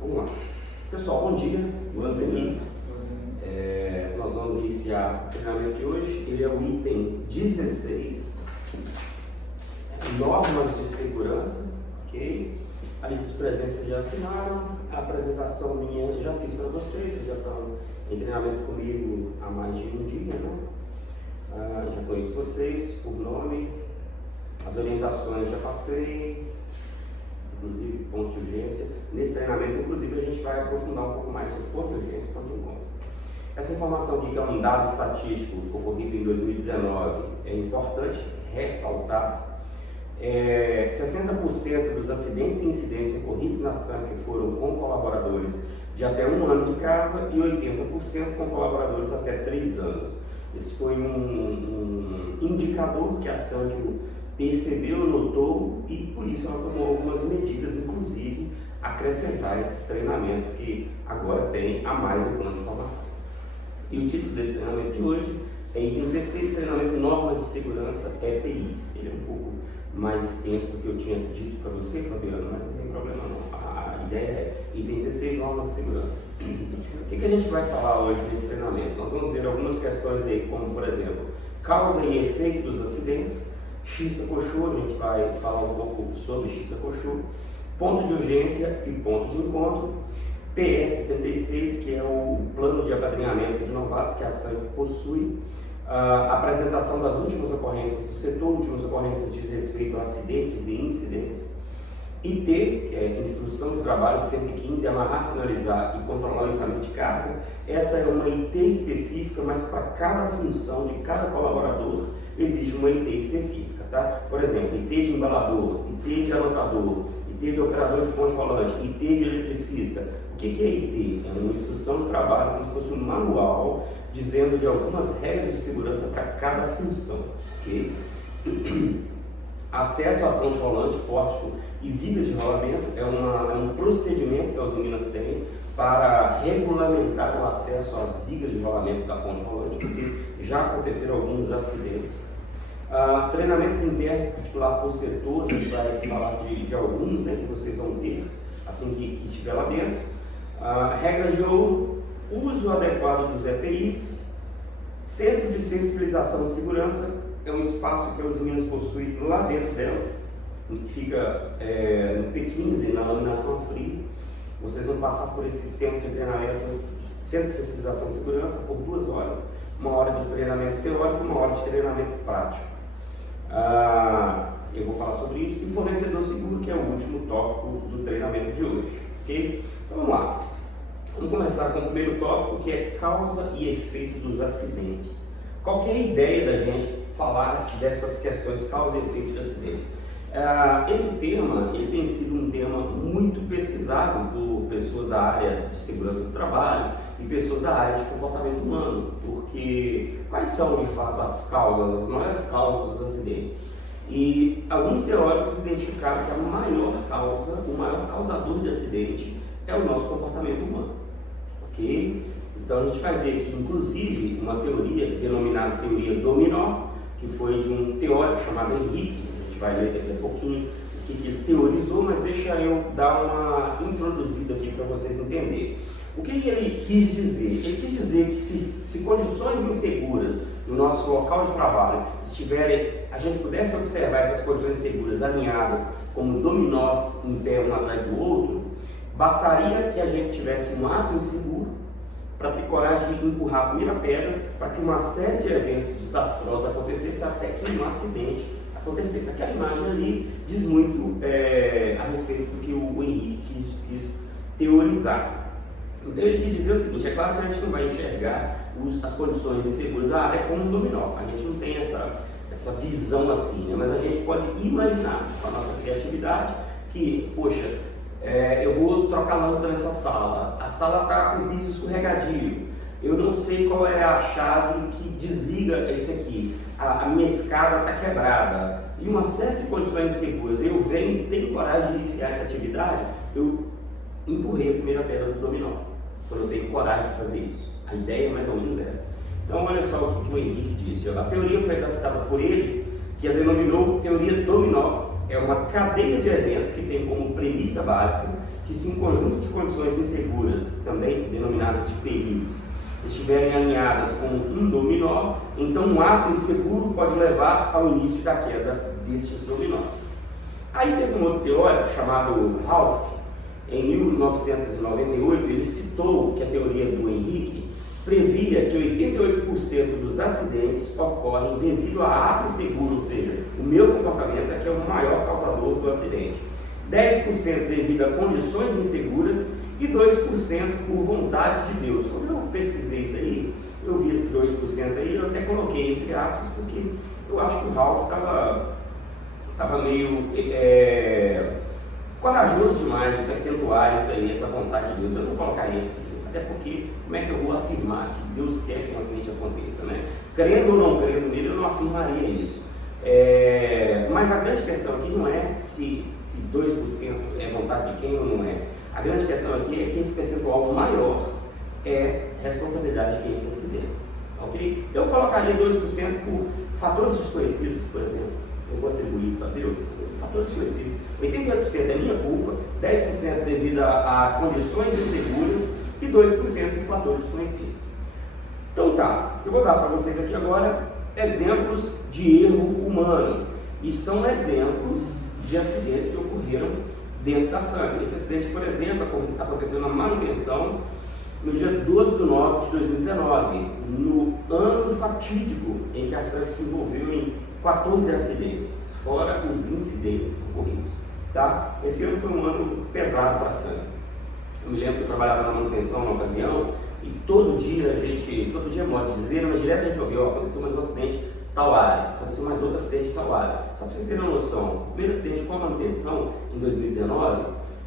Vamos lá. Pessoal, bom dia. Luanzeni. Nós vamos iniciar o treinamento de hoje. Ele é o item 16. Normas de segurança. Ok? A lista de presença já assinaram. A apresentação minha eu já fiz para vocês já estão em treinamento comigo há mais de um dia, né? Já conheço vocês por nome. As orientações já passei, inclusive pontos de urgência. Nesse treinamento, inclusive, a gente vai aprofundar um pouco mais sobre ponto de urgência e ponto de encontro. Essa informação aqui, que é um dado estatístico ocorrido em 2019, é importante ressaltar. 60% dos acidentes e incidentes ocorridos na SANC foram com colaboradores de até 1 ano de casa e 80% com colaboradores até 3 anos. Esse foi um indicador que a SANC percebeu, notou e por isso ela tomou algumas medidas, inclusive acrescentar esses treinamentos que agora tem a mais no plano de formação. E o título desse treinamento de hoje é item 16, treinamento normas de segurança EPIs. Ele é um pouco mais extenso do que eu tinha dito para você, Fabiano, mas não tem problema não. A ideia é item 16, normas de segurança. O que a gente vai falar hoje nesse treinamento? Nós vamos ver algumas questões aí, como por exemplo, causa e efeito dos acidentes, Shisa-Kosho, a gente vai falar um pouco sobre Shisa-Kosho, ponto de urgência e ponto de encontro, PS76, que é o plano de apadrinhamento de novatos que a SANC possui, a apresentação das últimas ocorrências do setor, últimas ocorrências diz respeito a acidentes e incidentes, IT, que é Instrução de Trabalho 115, amarrar, sinalizar e controlar o içamento de carga. Essa é uma IT específica, mas para cada função de cada colaborador existe uma IT específica, tá? Por exemplo, IT de embalador, IT de anotador, IT de operador de ponte rolante, IT de eletricista. O que é IT? É uma instrução de trabalho, como se fosse um manual, dizendo de algumas regras de segurança para cada função, ok? Acesso à ponte rolante, pórtico e vigas de rolamento é um procedimento que as meninas têm para regulamentar o acesso às vigas de rolamento da ponte rolante, porque já aconteceram alguns acidentes. Treinamentos internos, particular por setor, a gente vai falar de alguns, né, que vocês vão ter assim que estiver lá dentro. Regras de ouro, uso adequado dos EPIs, centro de sensibilização de segurança, é um espaço que os meninos possuem lá dentro dela, que fica no P15, na laminação fria. Vocês vão passar por esse centro de treinamento, centro de sensibilização de segurança, por 2 horas. 1 hora de treinamento teórico e 1 hora de treinamento prático. Eu vou falar sobre isso. E fornecedor seguro, que é o último tópico do treinamento de hoje. Okay? Então vamos lá. Vamos começar com o primeiro tópico, que é causa e efeito dos acidentes. Qual que é a ideia da gente falar dessas questões causa e efeito de acidentes? Esse tema ele tem sido um tema muito pesquisado por pessoas da área de segurança do trabalho e pessoas da área de comportamento humano, porque quais são de fato as causas, as maiores causas dos acidentes? E alguns teóricos identificaram que a maior causa, o maior causador de acidente é o nosso comportamento humano, ok? Então a gente vai ver aqui, inclusive, uma teoria denominada teoria dominó, que foi de um teórico chamado Henrique. A gente vai ler daqui a pouquinho o que ele teorizou, mas deixa eu dar uma introduzida aqui para vocês entenderem. O que ele quis dizer? Ele quis dizer que se condições inseguras no nosso local de trabalho estiverem, a gente pudesse observar essas condições inseguras alinhadas como dominós em pé um atrás do outro, bastaria que a gente tivesse um ato inseguro para ter coragem de empurrar a primeira pedra para que uma série de eventos desastrosos acontecesse até que um acidente acontecesse. Aquela imagem ali diz muito a respeito do que o Henrique quis teorizar. Então ele quis dizer o seguinte: é claro que a gente não vai enxergar as condições inseguras da área como um dominó, a gente não tem essa visão assim, né? Mas a gente pode imaginar com a nossa criatividade que, poxa, eu vou trocar lâmpada nessa sala, a sala está com piso escorregadio, eu não sei qual é a chave que desliga esse aqui, a minha escada está quebrada, e uma série de condições inseguras. Eu venho, tenho coragem de iniciar essa atividade, eu empurrei a primeira pedra do dominó, quando eu tenho coragem de fazer isso. A ideia é mais ou menos essa. Então olha só o que o Henrique disse. A teoria foi adaptada por ele que a denominou teoria dominó. É uma cadeia de eventos que tem como premissa básica que se um conjunto de condições inseguras, também denominadas de perigos, estiverem alinhadas como um dominó, então um ato inseguro pode levar ao início da queda destes dominós. Aí teve um outro teórico chamado Ralph, em 1998, ele citou que a teoria do Henrique previa que 88% dos acidentes ocorrem devido a ato inseguro, ou seja, o meu comportamento é que é o maior causador do acidente. 10% devido a condições inseguras e 2% por vontade de Deus. Quando eu pesquisei isso aí, eu vi esses 2% aí, eu até coloquei entre aspas, porque eu acho que o Ralph estava meio corajoso demais de percentuar isso aí, essa vontade de Deus. Eu não colocaria isso, até porque como é que eu vou afirmar que Deus quer que um acidente aconteça, né? Crendo ou não crendo nele, eu não afirmaria isso. Mas a grande questão aqui não é se 2% é vontade de quem ou não é. A grande questão aqui é que esse percentual maior é responsabilidade de quem se acidenta. Ok? Eu colocaria 2% por fatores desconhecidos, por exemplo. Eu vou atribuir isso a Deus. Fatores desconhecidos. 88% é minha culpa, 10% devido a condições inseguras e 2% por fatores desconhecidos. Então tá, eu vou dar para vocês aqui agora exemplos de erro humano. E são exemplos de acidentes que ocorreram dentro da SANC. Esse acidente, por exemplo, aconteceu na manutenção no dia 12 de nove de 2019, no ano fatídico em que a SANC se envolveu em 14 acidentes, fora os incidentes ocorridos. Tá? Esse ano foi um ano pesado para a SANC. Eu me lembro que eu trabalhava na manutenção na ocasião e todo dia é modo de dizer, mas direto a gente ouviu, aconteceu mais um acidente tal área, aconteceu mais outro acidente tal área. Só para vocês terem uma noção, o primeiro acidente com a manutenção em 2019,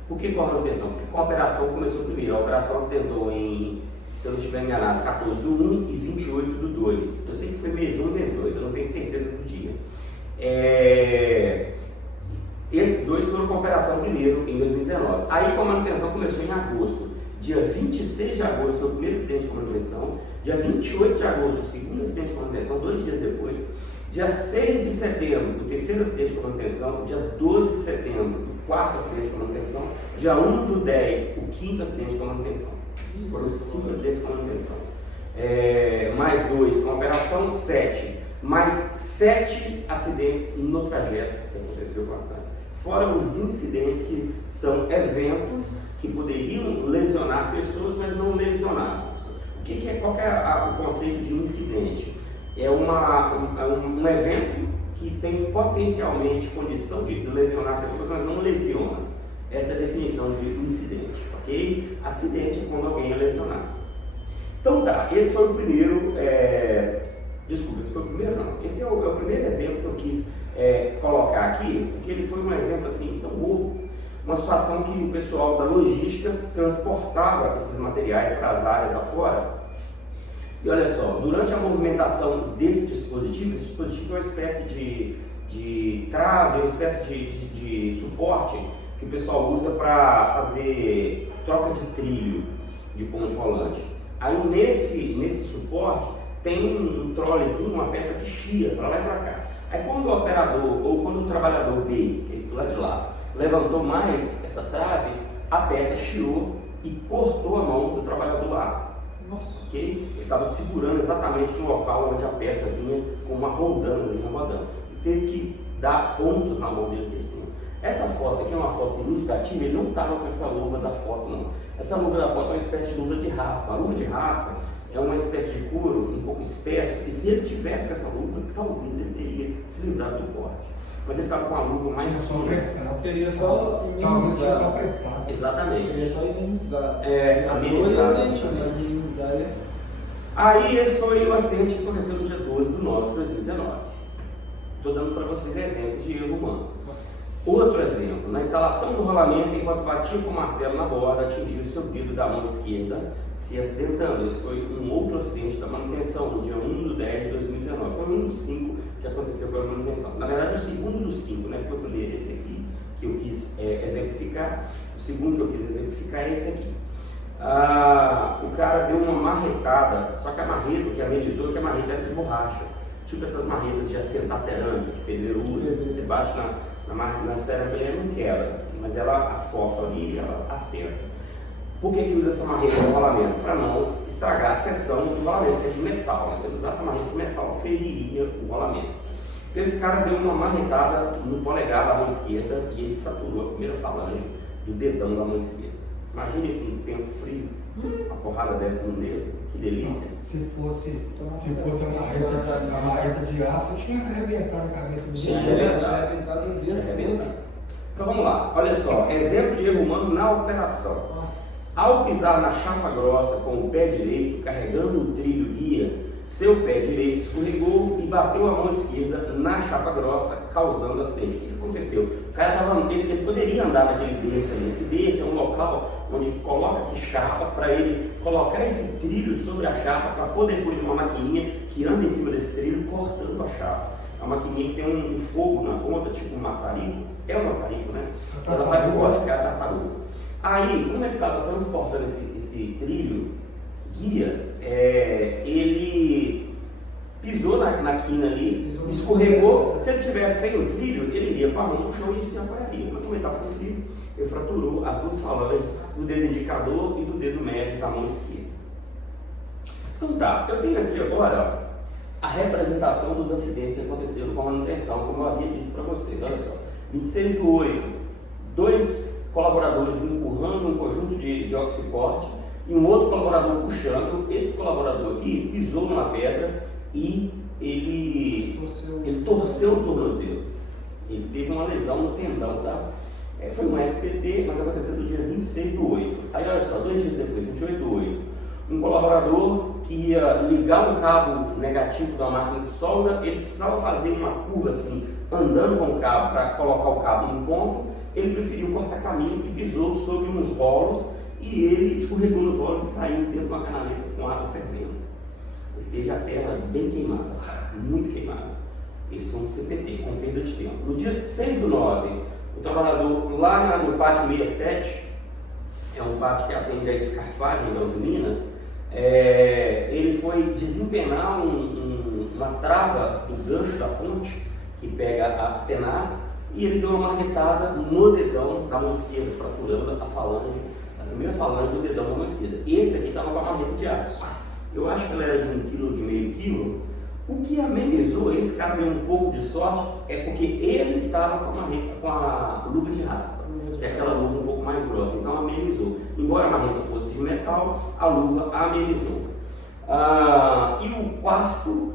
por que com a manutenção? Porque com a operação começou primeiro. A operação acidentou em, se eu não estiver enganado, 14 do 1 e 28 do 2. Eu sei que foi mês 1 e mês 2, eu não tenho certeza do dia. Esses dois foram com a operação primeiro, em 2019. Aí com a manutenção começou em agosto. Dia 26 de agosto foi o primeiro acidente com manutenção. Dia 28 de agosto, o segundo acidente com manutenção, 2 dias depois. Dia 6 de setembro, o terceiro acidente com manutenção. Dia 12 de setembro, o quarto acidente com manutenção. Dia 1 do 10, o quinto acidente com manutenção. Foram 5 acidentes com manutenção. Mais 2 com operação, 7. Mais 7 acidentes no trajeto que aconteceu com a SANC. Fora os incidentes que são eventos que poderiam lesionar pessoas, mas não lesionaram. Qual que é o conceito de incidente? É um evento que tem potencialmente condição de lesionar pessoas, mas não lesiona. Essa é a definição de incidente, ok? Acidente é quando alguém é lesionado. Então tá, esse foi o primeiro... Desculpa, esse foi o primeiro não. Esse é o primeiro exemplo que eu quis colocar aqui, porque ele foi um exemplo assim tão bobo. Uma situação que o pessoal da logística transportava esses materiais para as áreas afora. E olha só, durante a movimentação desse dispositivo, esse dispositivo é uma espécie de trave, uma espécie de suporte que o pessoal usa para fazer troca de trilho de ponte rolante. Aí nesse suporte tem um trolezinho, uma peça que chia para lá e para cá. Aí quando o operador ou quando o trabalhador B, que é esse do lado de lá, levantou mais essa trave, a peça chiou e cortou a mão do trabalhador A. Okay? Ele estava segurando exatamente no local onde a peça vinha com uma roldanazinha rodando. E teve que dar pontos na mão dele aqui em cima. Essa foto aqui é uma foto ilustrativa, ele não estava com essa luva da foto não. Essa luva da foto é uma espécie de luva de raspa. A luva de raspa é uma espécie de couro um pouco espesso, e se ele tivesse com essa luva, talvez ele teria se livrado do corte. Mas ele estava com a luva mais fina. Queria só amenizar. Exatamente. Queria só amenizar. Amenizar. Aí esse foi o acidente que aconteceu no dia 12 de nove de 2019. Estou dando para vocês exemplos de erro humano. Outro exemplo, na instalação do rolamento, enquanto batia com o martelo na borda, atingiu seu dedo da mão esquerda, se acidentando. Esse foi um outro acidente da manutenção, no dia 1 de 10 de 2019. Foi um dos 5 que aconteceu com a manutenção. Na verdade, o segundo dos 5, né? Porque o primeiro é esse aqui, que eu quis exemplificar. O segundo que eu quis exemplificar é esse aqui. O cara deu uma marretada, só que a marreta, que amenizou, que a marreta era de borracha. tipo essas marretas de assentar cerâmica que o pedreiro usa, você bate na cerâmica e ela não quebra, mas ela afofa ali e ela acerta. Por que usa essa marreta no rolamento? Para não estragar a seção do rolamento, que é de metal, né? Se você usar essa marreta de metal, feriria o rolamento. Esse cara deu uma marretada no polegar da mão esquerda e ele fraturou a primeira falange do dedão da mão esquerda. Imagina isso no tempo frio, uma porrada dessa no dedo, que delícia. Se fosse a marreta de aço, tinha arrebentado a cabeça do dedo. Tinha arrebentado o dedo. Então vamos lá, olha só, exemplo de erro humano na operação. Ao pisar na chapa grossa com o pé direito, carregando o trilho guia, seu pé direito escorregou e bateu a mão esquerda na chapa grossa, causando acidente. O que aconteceu? O cara ele poderia andar naquele berço ali. Esse berço é um local onde coloca-se chapa para ele colocar esse trilho sobre a chapa para pôr depois uma maquininha que anda em cima desse trilho cortando a chapa. É uma maquininha que tem um fogo na ponta, tipo um maçarico. É um maçarico, né? Ela faz corte, que é a tartaruga. Aí, como é que estava transportando esse trilho guia, ele pisou na quina ali, escorregou. Se ele tivesse sem o trilho, ele iria com a mão no chão e se apoiaria. Mas como ele estava com o trilho, ele fraturou as duas falanges do dedo indicador e do dedo médio da mão esquerda. Então tá, eu tenho aqui agora a representação dos acidentes que aconteceram com a manutenção, como eu havia dito para vocês. Olha só, 26/8, 2 colaboradores empurrando um conjunto de oxiporte e um outro colaborador puxando. Esse colaborador aqui pisou numa pedra e ele torceu o tornozelo. Ele teve uma lesão no tendão, tá? Foi um SPT, mas aconteceu no dia 26/8. Aí olha só, 2 dias depois, 28/8, um colaborador que ia ligar um cabo negativo da máquina de solda, ele precisava fazer uma curva assim, andando com o cabo para colocar o cabo num ponto. Ele preferiu cortar caminho e pisou sobre uns rolos e ele escorregou nos rolos e caiu dentro de uma canaleta com água fervendo. Ele teve a terra bem queimada, muito queimada. Esse foi um CPT, com perda de tempo. No dia 6/9, o trabalhador lá no pátio 67, é um pátio que atende a escarfagem das Minas, ele foi desempenar uma trava do gancho da ponte que pega a tenaz, e ele deu uma marretada no dedão da mão esquerda, fraturando a primeira falange do dedão da mão esquerda. Esse aqui estava com a marreta de aço. Eu acho que ela era de 1 quilo, de meio quilo. O que amenizou, esse cara deu um pouco de sorte, é porque ele estava com a luva de raspa, que é aquela luva um pouco mais grossa, então amenizou. Embora a marreta fosse de metal, a luva amenizou. E o quarto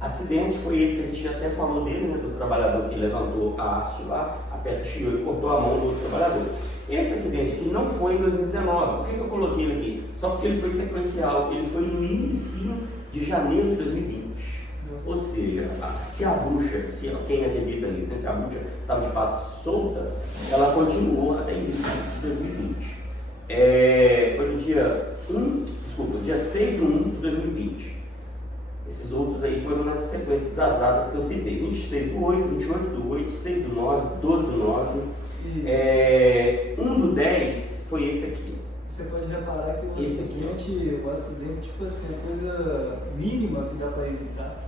acidente foi esse que a gente até falou dele, né, do trabalhador que levantou a haste lá, a peça chiou e cortou a mão do outro trabalhador. Esse acidente aqui não foi em 2019. Por que eu coloquei ele aqui? Só porque ele foi sequencial, ele foi no início de janeiro de 2020. Ou seja, se a bruxa, quem acredita nisso, né, se a bruxa estava de fato solta, ela continuou até início de 2020. Foi no dia 6/1 de 2020. Esses outros aí foram nas sequências das datas que eu citei: 26/8, 28/8, 6/9, 12/9. 1/10 foi esse aqui. Você pode reparar que o acidente, tipo assim, é coisa mínima que dá para evitar.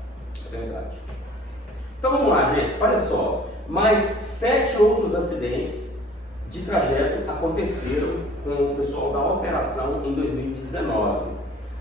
É verdade. Então vamos lá, gente, olha só. Mais 7 outros acidentes de trajeto aconteceram com o pessoal da operação em 2019.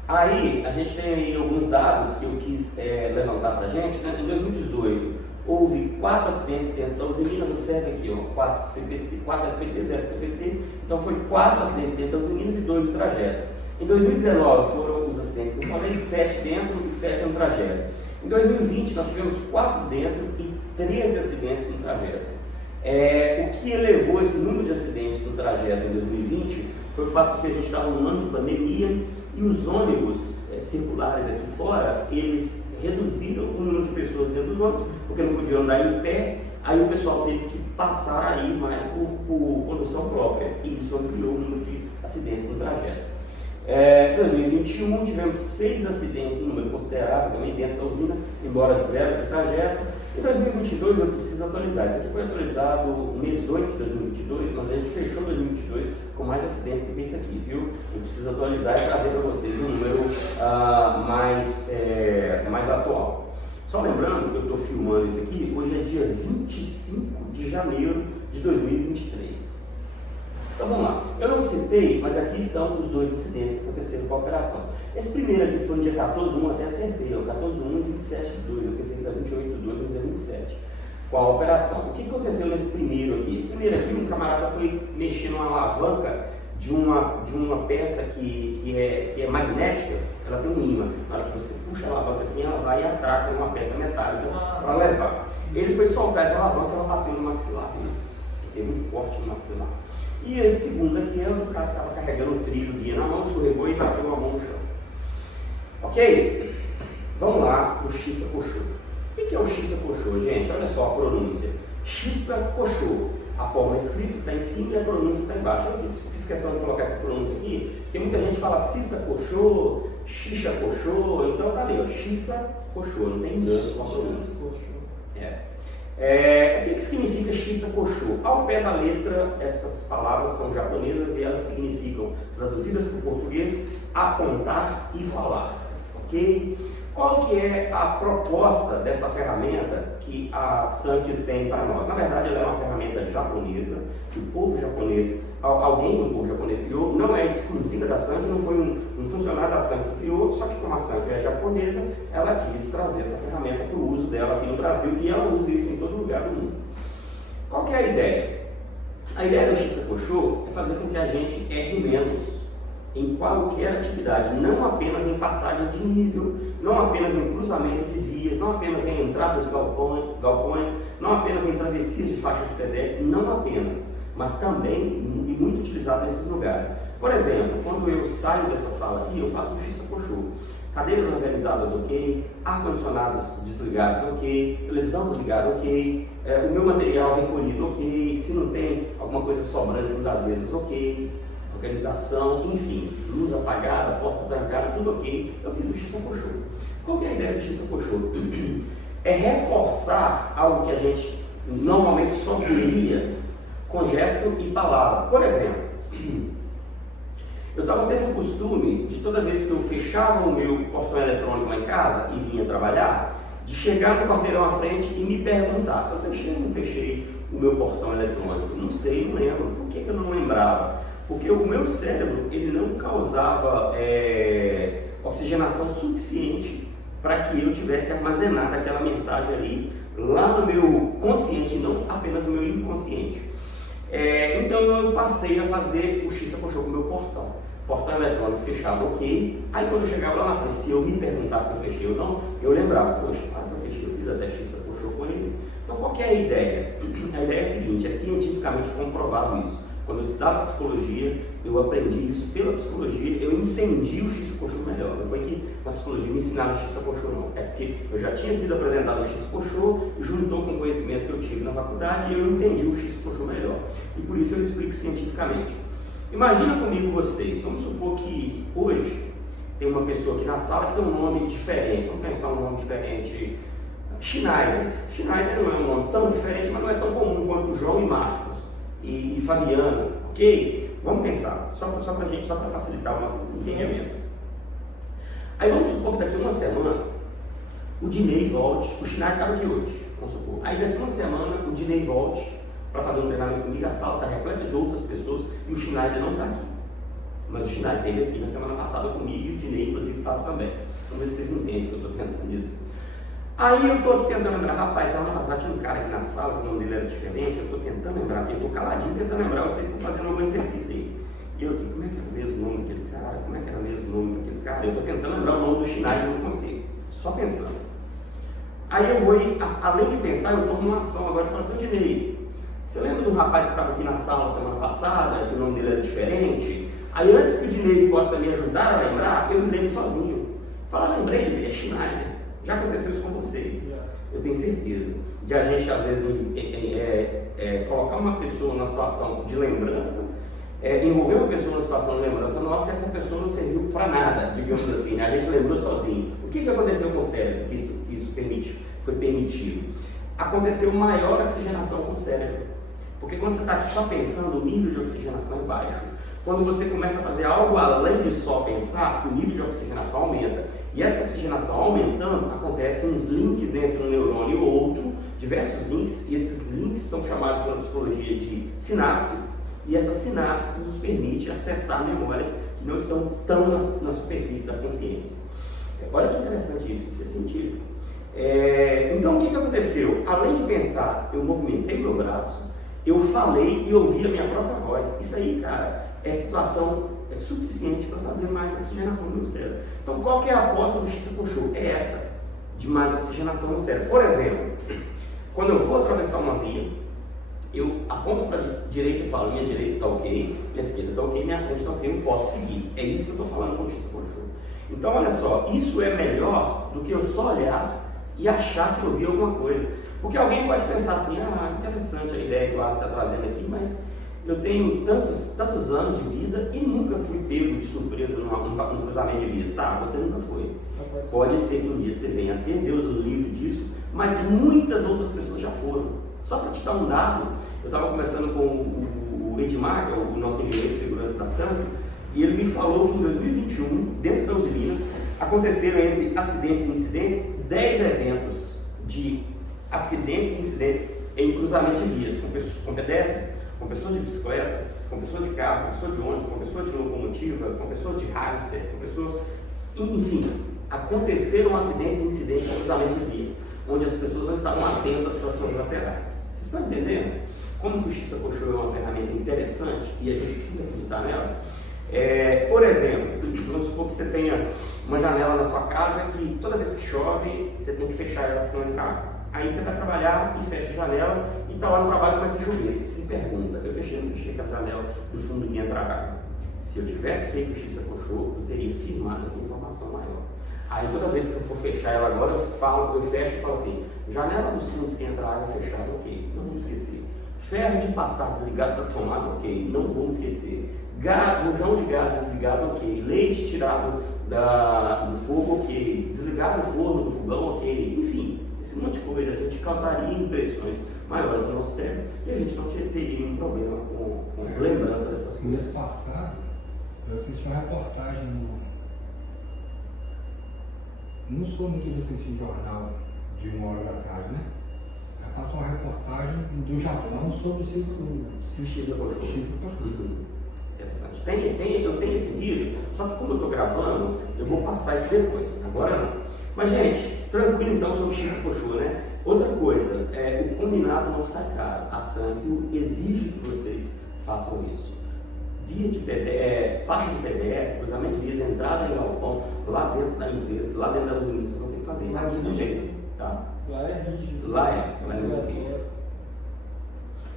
Aí a gente tem aí alguns dados que eu quis levantar para a gente, né? Em 2018 houve 4 acidentes dentro da usina. Observe aqui, ó, 4 SPT, 0 CPT, então foi 4 acidentes dentro das usinas e 2 no trajeto. Em 2019 foram os acidentes que eu falei, 7 dentro e 7 no trajeto. Em 2020 nós tivemos 4 dentro e 13 acidentes no trajeto. O que elevou esse número de acidentes no trajeto em 2020 foi o fato de que a gente estava num ano de pandemia e os ônibus circulares aqui fora, eles reduziram o número de pessoas dentro dos ônibus, porque não podiam andar em pé. Aí o pessoal teve que passar aí mais por condução própria, e isso ampliou o número de acidentes no trajeto. Em 2021 tivemos 6 acidentes, um número considerável também dentro da usina, embora 0 de trajeto. Em 2022 eu preciso atualizar, isso aqui foi atualizado no mês 8 de 2022, mas a gente fechou 2022 com mais acidentes do que esse aqui, viu? Eu preciso atualizar e trazer para vocês um número mais atual. Só lembrando que eu estou filmando isso aqui, hoje é dia 25 de janeiro de 2023. Então vamos lá, eu não citei, mas aqui estão os dois acidentes que aconteceram com a operação. Esse primeiro aqui, que foi no dia 14/1, até acertei, o 14/1 e 27/2, eu pensei que era 28/2, mas é 27, com a operação. O que aconteceu nesse primeiro aqui? Esse primeiro aqui, um camarada foi mexer numa alavanca de uma peça que é magnética, ela tem um ímã. Na hora que você puxa a alavanca assim, ela vai e atraca uma peça metálica para levar. Ele foi soltar essa alavanca, ela bateu no maxilar dele. Teve um corte no maxilar. E esse segundo aqui é o cara que estava carregando o trilho, guia na mão, escorregou e bateu a mão no chão. Ok? Vamos lá, o Shisa-Koshô. O que é o Shisa-Koshô, gente? Olha só a pronúncia. Shisa-Koshô. A forma escrita está em cima e a pronúncia está embaixo. Eu fiz questão de colocar essa pronúncia aqui, porque muita gente fala Shisa-Koshô, Shisha-Koshô, então tá ali, ó, Shisa-Koshô, não tem engano com a pronúncia. O que significa Shisa-Koshô? Ao pé da letra, essas palavras são japonesas e elas significam, traduzidas para o português, apontar e falar. Ok? Qual que é a proposta dessa ferramenta que a Sankyo tem para nós? Na verdade, ela é uma ferramenta japonesa, que o povo japonês, alguém do povo japonês criou, não é exclusiva da Sankyo, não foi um funcionário da Sankyo que criou, só que como a Sankyo é japonesa, ela quis trazer essa ferramenta para o uso dela aqui no Brasil e ela usa isso em todo lugar do mundo. Qual que é a ideia? A ideia do Shisa-Koshô é fazer com que a gente erre menos em qualquer atividade, não apenas em passagem de nível, não apenas em cruzamento de vias, não apenas em entrada de galpões, não apenas em travessias de faixa de pedestre, não apenas, mas também e muito utilizado nesses lugares. Por exemplo, quando eu saio dessa sala aqui, eu faço um Shisa-Koshô. Cadeiras organizadas, ok. Ar-condicionados desligados, ok. Televisão desligada, ok. O meu material recolhido, ok. Se não tem alguma coisa sobrando em cima das mesas, ok. Organização, enfim, luz apagada, porta trancada, tudo ok. Eu fiz o Shisa-Koshô. Qual que é a ideia do Shisa-Koshô? É reforçar algo que a gente normalmente só veria com gesto e palavra. Por exemplo, eu estava tendo o costume de toda vez que eu fechava o meu portão eletrônico lá em casa e vinha trabalhar, de chegar no quarteirão à frente e me perguntar: eu fechei ou não fechei o meu portão eletrônico? Não sei, não lembro. Por que eu não lembrava? Porque o meu cérebro ele não causava oxigenação suficiente para que eu tivesse armazenado aquela mensagem ali lá no meu consciente, não apenas no meu inconsciente. Então eu passei a fazer o Shisa-Koshô com o meu portão. Portão eletrônico fechado, ok. Aí quando eu chegava lá na frente, se eu me perguntasse se eu fechei ou não, eu lembrava: poxa, claro que eu fechei, eu fiz até Shisa-Koshô com ele. Então qual que é a ideia? A ideia é a seguinte: é cientificamente comprovado isso. Quando eu estudava psicologia, eu aprendi isso pela psicologia, eu entendi o Shisa-Koshô melhor. Não foi que na psicologia me ensinaram o Shisa-Koshô, não. É porque eu já tinha sido apresentado o Shisa-Koshô, juntou com o conhecimento que eu tive na faculdade e eu entendi o Shisa-Koshô melhor. E por isso eu explico cientificamente. Imagina comigo vocês, vamos supor que hoje tem uma pessoa aqui na sala que tem um nome diferente. Vamos pensar um nome diferente. Schneider. Schneider não é um nome tão diferente, mas não é tão comum quanto João e Marcos. E Fabiano, ok? Vamos pensar, só para facilitar o nosso entendimento. Aí vamos supor que daqui a uma semana o Dinei volte, o Schneider estava aqui hoje, vamos supor. Aí daqui a uma semana o Dinei volte para fazer um treinamento comigo, a sala está repleta de outras pessoas e o Schneider não está aqui. Mas o Schneider esteve aqui na semana passada comigo e o Dinei inclusive estava também. Vamos ver se vocês entendem o que eu estou tentando dizer. Aí eu estou aqui tentando lembrar, rapaz, semana passada tinha um cara aqui na sala, que o nome dele era diferente, eu estou tentando lembrar aqui, eu estou caladinho tentando lembrar, vocês estão fazendo algum exercício aí. E eu aqui, como é que era o mesmo nome daquele cara? Como é que era o mesmo nome daquele cara? Eu estou tentando lembrar o nome do Schneider e não consigo, só pensando. Aí eu vou, além de pensar, eu tomo uma ação agora e falo assim: Dinei, você lembra do rapaz que estava aqui na sala semana passada, que o nome dele era diferente? Aí antes que o Dinei possa me ajudar a lembrar, eu me lembro sozinho. Fala, lembrei dele, é Schneider. Já aconteceu isso com vocês, eu tenho certeza, de a gente às vezes colocar uma pessoa numa situação de lembrança, envolver uma pessoa numa situação de lembrança nossa, e essa pessoa não serviu para nada, digamos assim, né? A gente lembrou sozinho. O que aconteceu com o cérebro que isso foi permitido? Aconteceu maior oxigenação com o cérebro, porque quando você está só pensando, o nível de oxigenação é baixo. Quando você começa a fazer algo além de só pensar, o nível de oxigenação aumenta. E essa oxigenação aumentando, acontecem uns links entre um neurônio e o outro, diversos links, e esses links são chamados pela psicologia de sinapses, e essas sinapses nos permitem acessar memórias que não estão tão na superfície da consciência. Olha que interessante isso é científico. Então o que aconteceu? Além de pensar, eu movimentei meu braço, eu falei e ouvi a minha própria voz. Isso aí, cara, é situação suficiente para fazer mais oxigenação no cérebro. Então qual que é a aposta do Shisaku-Sho? É essa, de mais oxigenação no cérebro. Por exemplo, quando eu for atravessar uma via, eu aponto para a direita e falo, minha direita está ok, minha esquerda está ok, minha frente está ok, eu posso seguir. É isso que eu estou falando com o Shisaku-Sho. Então olha só, isso é melhor do que eu só olhar e achar que eu vi alguma coisa. Porque alguém pode pensar assim, interessante a ideia que o Arthur está trazendo aqui, mas eu tenho tantos anos de vida e nunca fui pego de surpresa num cruzamento de vias. Tá, você nunca foi. Pode ser que um dia você venha a ser, Deus nos livre disso, mas muitas outras pessoas já foram. Só para te dar um dado, eu estava conversando com o Edmar, que é o nosso engenheiro de segurança da SAMP, e ele me falou que em 2021, dentro da Usinas, aconteceram entre acidentes e incidentes 10 eventos de acidentes e incidentes em cruzamento de vias, com pedestres, com pessoas de bicicleta, com pessoas de carro, com pessoas de ônibus, com pessoas de locomotiva, com pessoas de hamster, com pessoas... Enfim, aconteceram acidentes e incidentes em cruzamento de via, onde as pessoas não estavam atentas para as suas laterais. Vocês estão entendendo? Como que o Shisaku-Sho é uma ferramenta interessante e a gente precisa acreditar nela? Por exemplo, vamos supor que você tenha uma janela na sua casa que toda vez que chove, você tem que fechar ela, senão entra. Aí você vai trabalhar e fecha a janela e está lá no trabalho e começa a chover. Você se pergunta, eu fechei aquela janela do fundo que entra água. Se eu tivesse feito o Shisaku-Sho, eu teria firmado essa informação maior. Aí toda vez que eu for fechar ela agora, eu fecho e falo assim, janela dos fundos que entra água fechada, ok, não vamos esquecer. Ferro de passar desligado da tomada, ok, não vamos esquecer. Bujão de gás desligado, ok. Leite tirado do fogo, ok. Desligar o forno do fogão, ok. Enfim, esse monte de coisa a gente causaria impressões maiores no nosso cérebro e a gente não teria nenhum problema com lembrança dessas coisas. Mês passado, eu assisti uma reportagem não sou muito de assistir jornal de 1h da tarde, né? Passou uma reportagem do Japão sobre o Shisaku-Sho. Interessante. Eu tenho esse vídeo, só que como eu estou gravando, eu vou passar isso depois. Agora não. Mas, gente, tranquilo então sobre o Shisaku-Sho, né? Outra coisa, o combinado não sai caro. A SAMP exige que vocês façam isso. Faixa de PBS, cruzamento de vias, entrada em galpão, lá dentro da empresa, lá dentro da usina, vocês vão ter que fazer. Lá também, tá? Lá é rígido. Lá é muito rígido.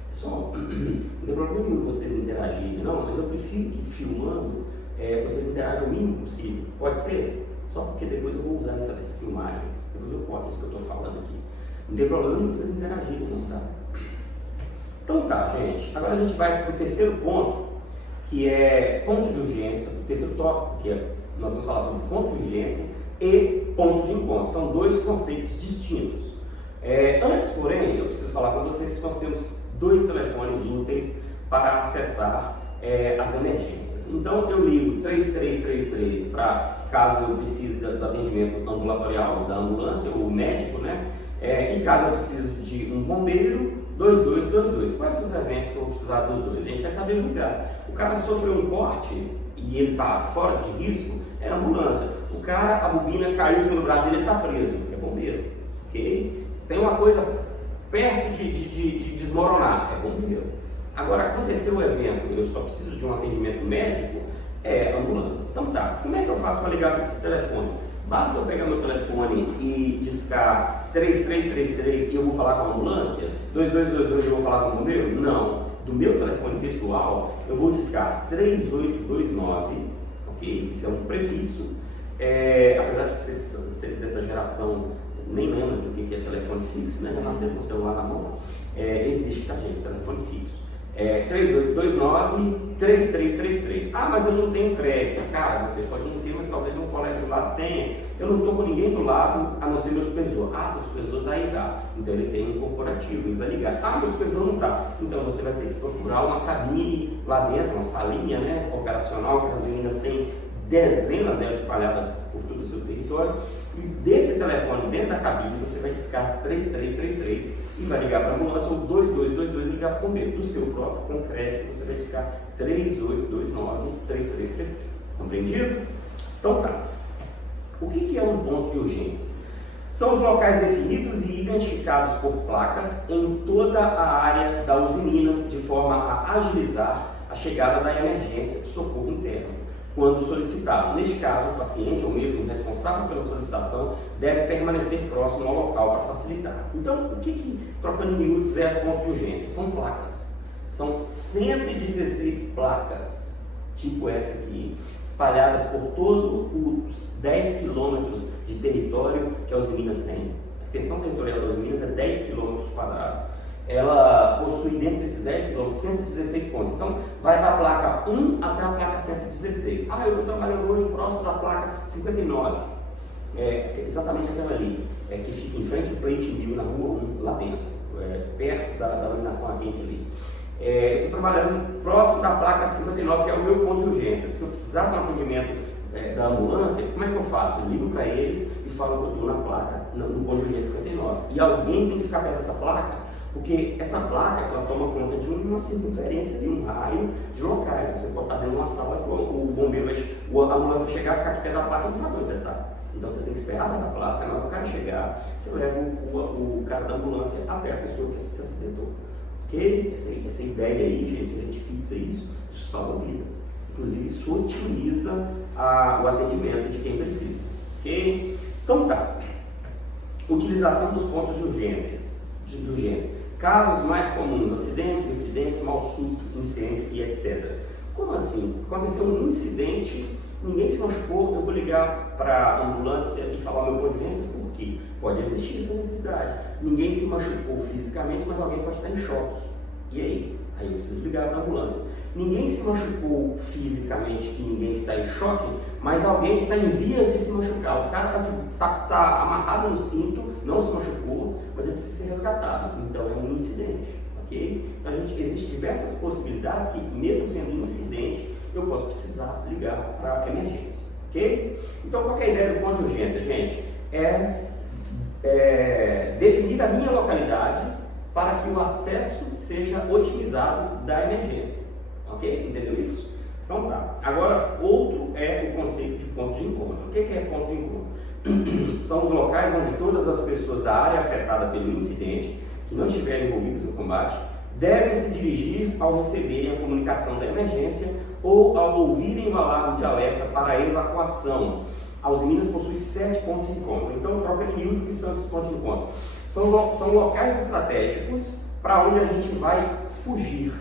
Pessoal, não tem problema nenhum vocês interagirem, não, mas eu prefiro que filmando vocês interajam o mínimo possível. Pode ser? Só porque depois eu vou usar essa filmagem, depois eu corto isso que eu estou falando aqui. Não tem problema nenhum vocês interagirem, não, tá? Então tá, gente. Agora a gente vai para o terceiro ponto, que é ponto de urgência, o terceiro tópico, que nós vamos falar sobre ponto de urgência e ponto de encontro. São dois conceitos distintos. Antes, porém, eu preciso falar com vocês que nós temos 2 telefones úteis para acessar as emergências. Então, eu ligo 3333 para caso eu precise do atendimento ambulatorial da ambulância ou médico, né? E caso eu precise de um bombeiro, 2222. Quais os eventos que eu vou precisar dos dois? A gente vai saber julgar. O cara sofreu um corte e ele está fora de risco, é ambulância. O cara, a bobina caiu em cima do braço dele, ele está preso, é bombeiro. Ok? Tem uma coisa perto de desmoronar, é bombeiro. Agora, aconteceu o evento, eu só preciso de um atendimento médico, é ambulância. Então tá, como é que eu faço para ligar esses telefones? Basta eu pegar meu telefone e discar 3333 e eu vou falar com a ambulância? 2222 eu vou falar com o bombeiro? Não. Do meu telefone pessoal, eu vou discar 3829, ok? Isso é um prefixo. Apesar de que vocês dessa geração nem lembram do que é telefone fixo, né? Já nasceram com o celular na mão. Existe, tá, gente? Telefone fixo. 3829-3333. Ah, mas eu não tenho crédito. Cara, você pode não ter, mas talvez um colega do lado tenha. Eu não estou com ninguém do lado, a não ser meu supervisor. Ah, seu supervisor está aí, tá? Então ele tem um corporativo, ele vai ligar. Ah, meu supervisor não está. Então você vai ter que procurar uma cabine lá dentro, uma salinha, né, operacional, que as meninas têm dezenas delas espalhadas por todo o seu território. E desse telefone, dentro da cabine, você vai discar 3333 e vai ligar para a ambulância ou 2222 e ligar para o bombeiro. Do seu próprio, com crédito, você vai discar 3829-3333. Compreendido? Então tá. O que é um ponto de urgência? São os locais definidos e identificados por placas em toda a área da Usiminas, de forma a agilizar a chegada da emergência socorro interno, quando solicitado. Neste caso, o paciente ou mesmo o responsável pela solicitação deve permanecer próximo ao local para facilitar. Então, o que trocando em miúdos é ponto de urgência? São placas. São 116 placas, tipo essa aqui, espalhadas por todos os 10 quilômetros de território que a Usiminas tem. A extensão territorial da Usiminas é 10 quilômetros quadrados. Ela possui dentro desses 10 quilômetros 116 pontos. Então, vai da placa 1 até a placa 116. Ah, eu estou trabalhando hoje próximo da placa 59. Exatamente aquela ali, que fica em frente ao Plate Mil, na rua 1, lá dentro, perto da iluminação a quente ali. Estou trabalhando próximo da placa 59, que é o meu ponto de urgência. Se eu precisar de um atendimento da ambulância, como é que eu faço? Eu ligo para eles e falo que eu estou na placa, no ponto de urgência 59. E alguém tem que ficar perto dessa placa, porque essa placa ela toma conta de uma circunferência, de um raio de locais. Você pode estar dentro de uma sala que o bombeiro a ambulância vai chegar, ficar aqui perto da placa e não sabe onde você está. Então você tem que esperar na placa, na hora que o cara chegar, você leva o cara da ambulância até a pessoa que se acidentou. Ok? Essa ideia aí, gente, se a gente fixa isso salva vidas. Inclusive, isso otimiza o atendimento de quem precisa. Ok? Então tá. Utilização dos pontos de urgência. Casos mais comuns: acidentes, incidentes, mau súbito, incêndio e etc. Como assim? Aconteceu um incidente, ninguém se machucou, eu vou ligar para a ambulância e falar meu ponto de urgência, por quê? Pode existir essa necessidade. Ninguém se machucou fisicamente, mas alguém pode estar em choque. E aí? Aí eu preciso ligar para a ambulância. Ninguém se machucou fisicamente e ninguém está em choque, mas alguém está em vias de se machucar. O cara está amarrado no cinto, não se machucou, mas ele precisa ser resgatado. Então é um incidente, ok? Então existem diversas possibilidades que, mesmo sendo um incidente, eu posso precisar ligar para a emergência, ok? Então qual é a ideia do ponto de urgência, gente? Definir a minha localidade para que o acesso seja otimizado da emergência. Ok? Entendeu isso? Então tá. Agora, outro é o conceito de ponto de encontro. O que é ponto de encontro? São os locais onde todas as pessoas da área afetada pelo incidente, que não estiverem envolvidas no combate, devem se dirigir ao receberem a comunicação da emergência ou ao ouvirem o alarme de alerta para a evacuação. A Usiminas possui 7 pontos de encontro. Então, troca de miúdo, que são esses pontos de encontro. São locais estratégicos para onde a gente vai fugir.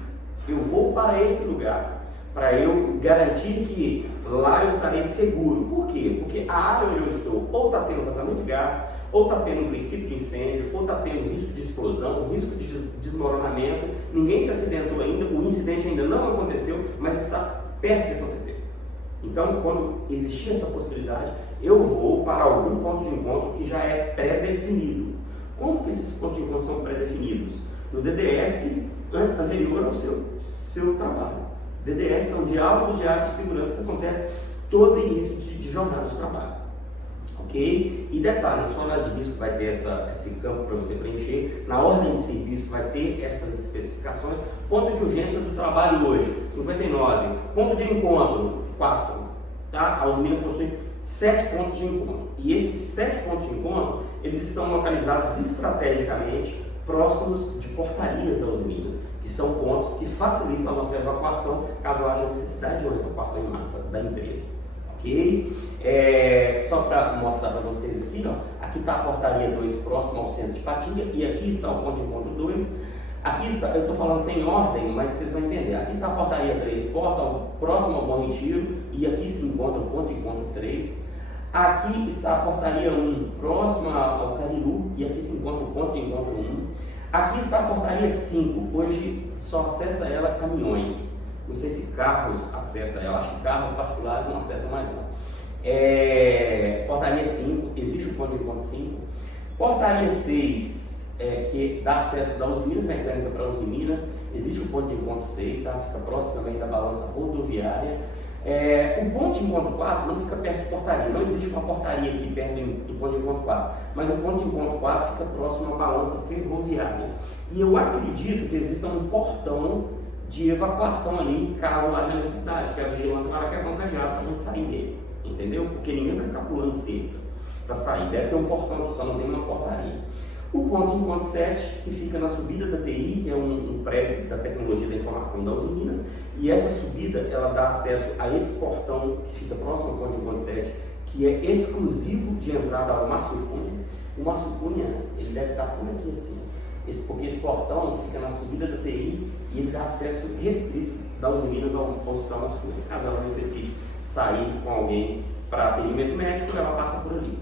Eu vou para esse lugar, para eu garantir que lá eu estarei seguro. Por quê? Porque a área onde eu estou ou está tendo vazamento de gás, ou está tendo um princípio de incêndio, ou está tendo risco de explosão, um risco de desmoronamento, ninguém se acidentou ainda, o incidente ainda não aconteceu, mas está perto de acontecer. Então, quando existir essa possibilidade, eu vou para algum ponto de encontro que já é pré-definido. Como que esses pontos de encontro são pré-definidos? No DDS anterior ao seu trabalho. DDS são diálogos diários de segurança que acontecem todo início de jornada de trabalho. Ok? E detalhe, na sua hora de risco vai ter esse campo para você preencher, na ordem de serviço vai ter essas especificações. Ponto de urgência do trabalho hoje, 59. Ponto de encontro, 4. Tá? A Usiminas possui 7 pontos de encontro. E esses 7 pontos de encontro, eles estão localizados estrategicamente próximos de portarias da Usiminas, que são pontos que facilitam a nossa evacuação, caso haja necessidade de uma evacuação em massa da empresa. Ok? Só para mostrar para vocês aqui, ó, aqui está a portaria 2 próximo ao centro de Patinga, e aqui está o ponto de encontro 2. Aqui está, eu estou falando sem ordem, mas vocês vão entender. Aqui está a portaria 3, próximo ao Bom Retiro, e aqui se encontra o ponto de encontro 3. Aqui está a portaria 1, próxima ao Cariru, e aqui se encontra o ponto de encontro 1. Aqui está a portaria 5, hoje só acessa ela caminhões. Não sei se carros acessam ela, acho que carros particulares não acessam mais não. Portaria 5, existe o ponto de encontro 5. Portaria 6, que dá acesso da Usiminas Mecânica para a Usiminas, existe o ponto de encontro 6, tá? Fica próximo também da balança rodoviária. O ponto de encontro 4 não fica perto de portaria, não existe uma portaria aqui perto do ponto de encontro 4, mas o ponto de encontro 4 fica próximo à balança ferroviária. E eu acredito que exista um portão de evacuação ali, caso haja necessidade, que a vigilância vai lá quebrar um cadeado para a gente sair dele, entendeu? Porque ninguém vai ficar pulando cerca para sair, deve ter um portão que só não tem uma portaria. O ponto de encontro 7, que fica na subida da TI, que é um prédio da tecnologia da informação da Usiminas, e essa subida, ela dá acesso a esse portão que fica próximo ao ponto de encontro 7, que é exclusivo de entrada ao Márcio Cunha. O Márcio Cunha, ele deve estar por aqui assim, porque esse portão fica na subida da TI e ele dá acesso restrito da Usiminas ao Hospital Márcio Cunha. Caso ela necessite sair com alguém para atendimento médico, ela passa por ali.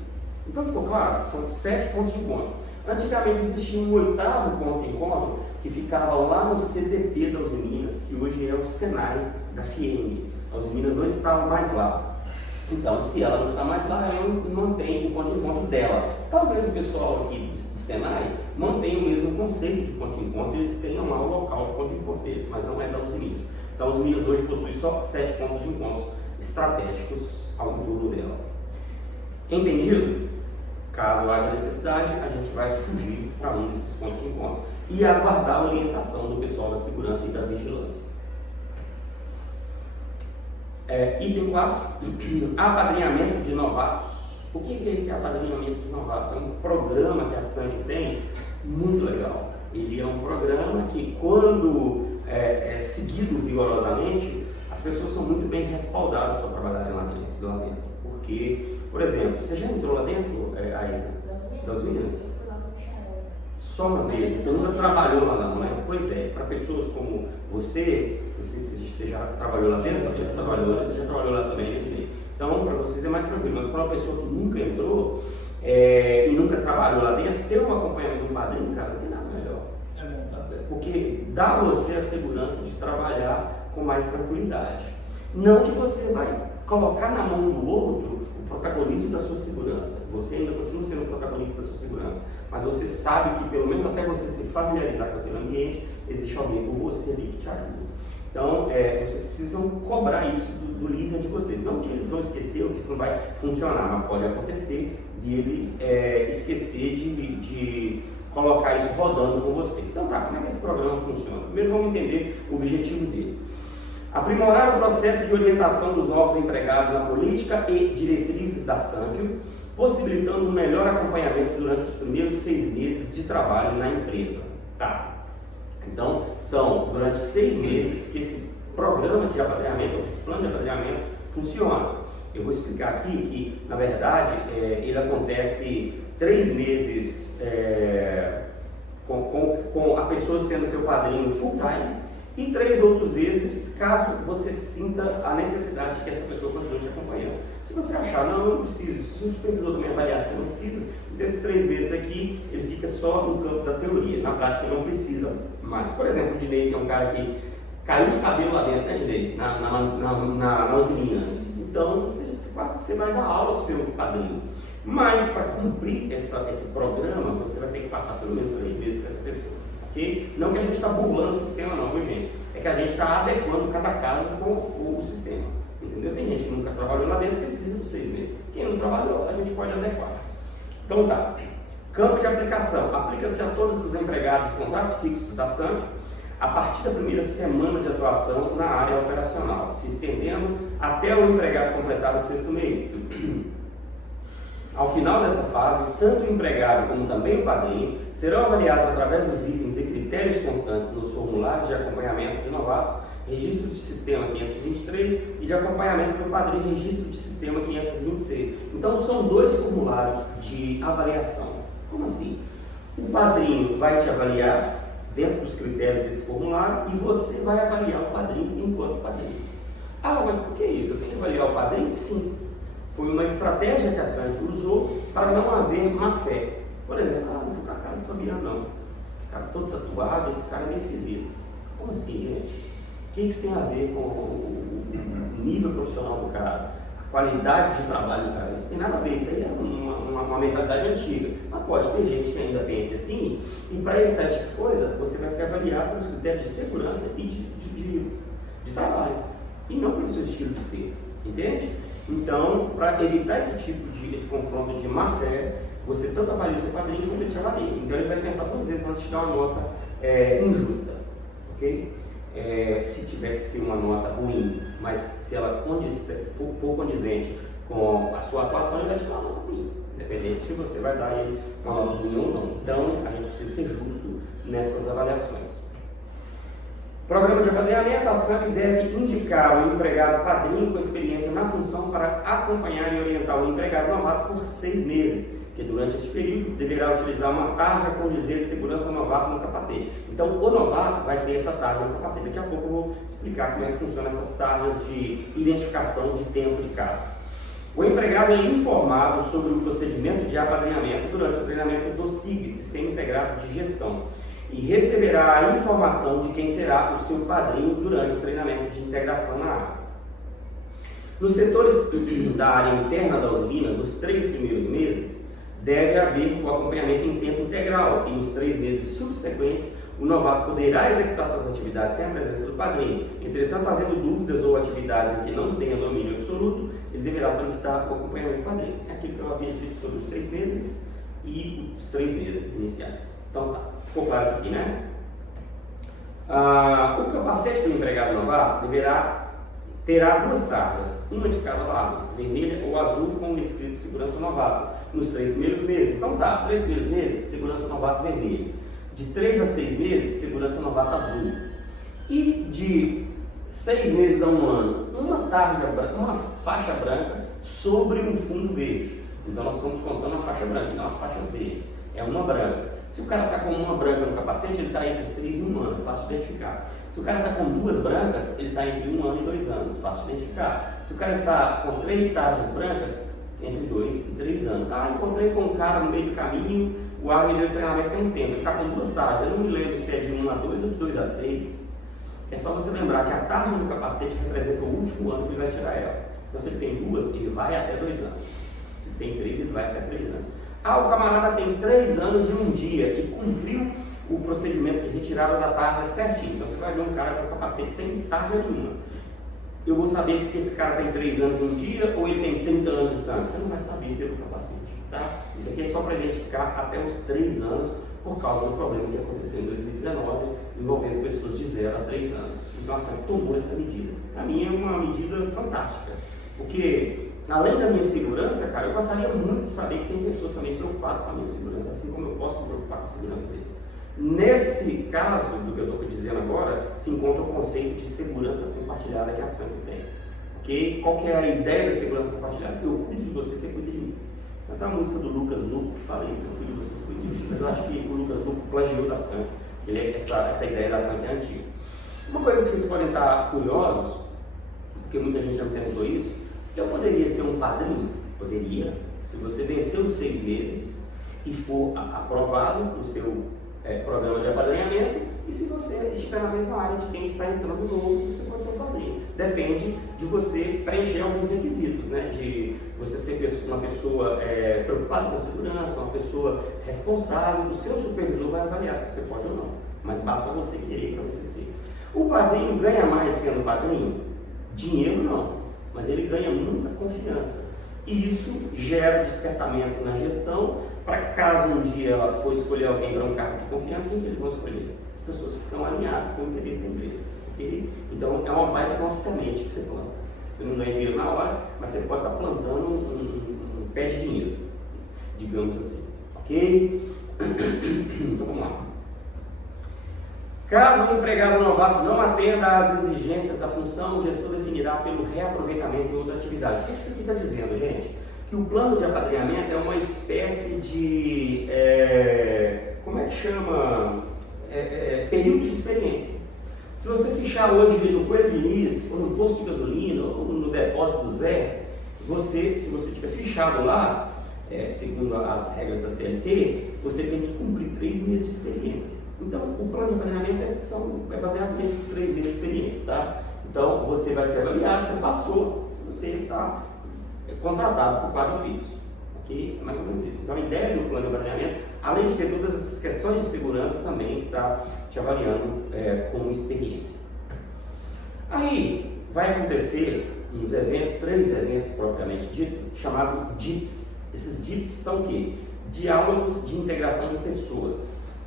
Então ficou claro? São 7 pontos de encontro. Antigamente existia um 8º ponto de encontro que ficava lá no CDP da Usiminas, que hoje é o Senai da FIENG. A Usiminas não estava mais lá. Então, se ela não está mais lá, ela não mantém o ponto de encontro dela. Talvez o pessoal aqui do Senai mantenha o mesmo conceito de ponto de encontro, eles tenham lá o local de ponto de encontro deles, mas não é da Usiminas. Então, a Usiminas hoje possui só 7 pontos de encontros estratégicos ao entorno dela. Entendido? Caso haja necessidade, a gente vai fugir para um desses pontos de encontro e aguardar a orientação do pessoal da segurança e da vigilância. Item 4, apadrinhamento de novatos. O que é esse apadrinhamento de novatos? É um programa que a SANC tem, muito legal. Ele é um programa que, quando é seguido rigorosamente, as pessoas são muito bem respaldadas para trabalharem lá dentro. Porque, por exemplo, você já entrou lá dentro, Aisa? Das meninas? Só uma vez, você nunca trabalhou lá não é? Pois é, para pessoas como você, não sei se você já trabalhou lá dentro, você já trabalhou lá também, né, Dinei? Então, para vocês é mais tranquilo, mas para uma pessoa que nunca entrou e nunca trabalhou lá dentro, ter um acompanhamento de um padrinho, cara, não tem nada melhor. Porque dá a você a segurança de trabalhar com mais tranquilidade. Não que você vai colocar na mão do outro o protagonismo da sua segurança. Você ainda continua sendo o protagonista da sua segurança, mas você sabe que, pelo menos até você se familiarizar com aquele ambiente, existe alguém por você ali que te ajuda. Então, vocês precisam cobrar isso do líder de vocês. Não que eles vão esquecer ou que isso não vai funcionar, mas pode acontecer de ele esquecer de colocar isso rodando com você. Então tá, como é que esse programa funciona? Primeiro vamos entender o objetivo dele. Aprimorar o processo de orientação dos novos empregados na política e diretrizes da SANC, possibilitando um melhor acompanhamento durante os primeiros 6 meses de trabalho na empresa. Tá. Então, são durante 6 meses que esse programa de apadrinhamento, esse plano de apadrinhamento funciona. Eu vou explicar aqui que, na verdade, ele acontece 3 meses com a pessoa sendo seu padrinho full time, e 3 outras vezes, caso você sinta a necessidade de que essa pessoa continue te acompanhando. Se você achar, não preciso, se o supervisor também avaliar que você não precisa, desses 3 meses aqui, ele fica só no campo da teoria, na prática não precisa mais. Por exemplo, o Dinei, que é um cara que caiu os cabelos lá dentro, né, Dinei? Nas Usiminas. Então, você vai dar aula para o seu padrinho. Mas, para cumprir esse programa, você vai ter que passar pelo menos 3 meses com essa pessoa. Okay? Não que a gente está burlando o sistema não, viu gente? É que a gente está adequando cada caso com o sistema. Entendeu? Tem gente que nunca trabalhou lá dentro e precisa dos 6 meses. Quem não trabalhou, a gente pode adequar. Então tá. Campo de aplicação. Aplica-se a todos os empregados de contrato fixo da SANC a partir da primeira semana de atuação na área operacional, se estendendo até o empregado completar o 6º mês. Ao final dessa fase, tanto o empregado como também o padrinho serão avaliados através dos itens e critérios constantes nos formulários de acompanhamento de novatos, registro de sistema 523 e de acompanhamento do padrinho, registro de sistema 526. Então, são 2 formulários de avaliação. Como assim? O padrinho vai te avaliar dentro dos critérios desse formulário e você vai avaliar o padrinho enquanto padrinho. Ah, mas por que isso? Eu tenho que avaliar o padrinho? Sim. Foi uma estratégia que a SANC usou para não haver má fé. Por exemplo, não vou ficar com a cara do Fabiano, não. Cara, todo resultado desse cara é meio esquisito. Como assim, gente? O que isso tem a ver com o nível profissional do cara? A qualidade de trabalho do cara? Isso tem nada a ver, isso aí é uma mentalidade antiga. Mas pode ter gente que ainda pense assim, e para evitar esse tipo de coisa, você vai ser avaliado pelos critérios de segurança e de trabalho, e não pelo seu estilo de ser, entende? Então, para evitar esse confronto de má fé, você tanto avalia o seu padrinho como ele te avalia. Então ele vai pensar 2 vezes antes de dar uma nota injusta, ok? Se tiver que ser uma nota ruim, mas se ela for condizente com a sua atuação, ele vai te dar uma nota ruim, independente se você vai dar ele uma nota ruim ou não. Então a gente precisa ser justo nessas avaliações. Programa de apadrinhamento, a SANC deve indicar o empregado padrinho com experiência na função para acompanhar e orientar o empregado novato por 6 meses, que durante este período deverá utilizar uma tarja com dizer de segurança novato no capacete. Então o novato vai ter essa tarja no capacete. Daqui a pouco eu vou explicar como é que funcionam essas tarjas de identificação de tempo de casa. O empregado é informado sobre o procedimento de apadrinhamento durante o treinamento do SIG, Sistema Integrado de Gestão, e receberá a informação de quem será o seu padrinho durante o treinamento de integração na área. Nos setores da área interna das usinas, nos 3 primeiros meses, deve haver o acompanhamento em tempo integral, e nos 3 meses subsequentes, o novato poderá executar suas atividades sem a presença do padrinho. Entretanto, havendo dúvidas ou atividades em que não tenha domínio absoluto, ele deverá solicitar o acompanhamento do padrinho. É aquilo que eu havia dito sobre os 6 meses e os 3 meses iniciais. Então tá. Ficou claro isso aqui, né? O capacete do empregado novato terá 2 tarjas, uma de cada lado, vermelha ou azul, com o escrito segurança novato, nos 3 primeiros meses. Então tá, 3 primeiros meses, segurança novato vermelho. De 3 a 6 meses, segurança novato azul. E de 6 meses a 1 ano, uma faixa branca sobre um fundo verde. Então nós estamos contando a faixa branca e não as faixas verdes. É uma branca. Se o cara está com uma branca no capacete, ele está entre 6 e 1 ano, fácil de identificar. Se o cara está com 2 brancas, ele está entre 1 ano e 2 anos, fácil de identificar. Se o cara está com 3 tarjas brancas, entre 2 e 3 anos. Encontrei com um cara no meio do caminho, o árbitro desse treinamento tem um tempo, ele está com 2 tarjas, eu não me lembro se é de 1 a 2 ou de 2 a 3. É só você lembrar que a tarja do capacete representa o último ano que ele vai tirar ela. Então se ele tem 2, ele vai até 2 anos. Se ele tem 3, ele vai até 3 anos. O camarada tem 3 anos e 1 dia e cumpriu o procedimento de retirada da tarja certinho. Então você vai ver um cara com capacete sem tarja nenhuma. Eu vou saber que esse cara tem 3 anos e 1 dia ou ele tem 30 anos de sangue. Você não vai saber pelo capacete, tá? Isso aqui é só para identificar até os 3 anos por causa do problema que aconteceu em 2019 envolvendo pessoas de 0 a 3 anos. Então a SANC tomou essa medida. Para mim é uma medida fantástica, porque além da minha segurança, cara, eu gostaria muito de saber que tem pessoas também preocupadas com a minha segurança, assim como eu posso me preocupar com a segurança deles. Nesse caso do que eu estou dizendo agora, se encontra o conceito de segurança compartilhada que a SANC tem. Okay? Qual que é a ideia da segurança compartilhada? Eu cuido de você, você cuida de mim. Tem uma música do Lucas Luco que fala isso, eu cuido de você, você cuida de mim. Mas eu acho que o Lucas Luco plagiou da SANC. Essa ideia da SANC é antiga. Uma coisa que vocês podem estar curiosos, porque muita gente já me perguntou isso, eu poderia ser um padrinho? Poderia. Se você vencer os 6 meses e for aprovado no seu programa de apadrinhamento, e se você estiver na mesma área de quem está entrando novo, você pode ser um padrinho. Depende de você preencher alguns requisitos, né? De você ser uma pessoa preocupada com a segurança, uma pessoa responsável. O seu supervisor vai avaliar se você pode ou não, mas basta você querer para você ser. O padrinho ganha mais sendo padrinho? Dinheiro não. Mas ele ganha muita confiança. E isso gera despertamento na gestão, para caso um dia ela for escolher alguém para um cargo de confiança, quem que eles vão escolher? As pessoas que estão alinhadas com o interesse da empresa. Okay? Então é uma baita de uma semente que você planta. Você não ganha dinheiro na hora, mas você pode estar plantando um pé de dinheiro, digamos assim. Ok? Então vamos lá. Caso o empregado novato não atenda às exigências da função, o gestor definirá pelo reaproveitamento em outra atividade. O que isso aqui está dizendo, gente? Que o plano de apadrinhamento é uma espécie de, como é que chama? Período de experiência. Se você fichar hoje no Coelho Diniz, ou no posto de gasolina, ou no depósito do Zé, se você tiver fichado lá, segundo as regras da CLT, você tem que cumprir 3 meses de experiência. Então, o plano de apadrinhamento é baseado nesses 3 meses de experiência, tá? Então, você vai ser avaliado, você passou, você está contratado por quadro fixo, ok? É mais ou menos isso. Então, a ideia do plano de apadrinhamento, além de ter todas essas questões de segurança, também está te avaliando com experiência. Aí, vai acontecer uns eventos, 3 eventos propriamente dito, chamados DIPs. Esses DIPs são o quê? Diálogos de integração de pessoas.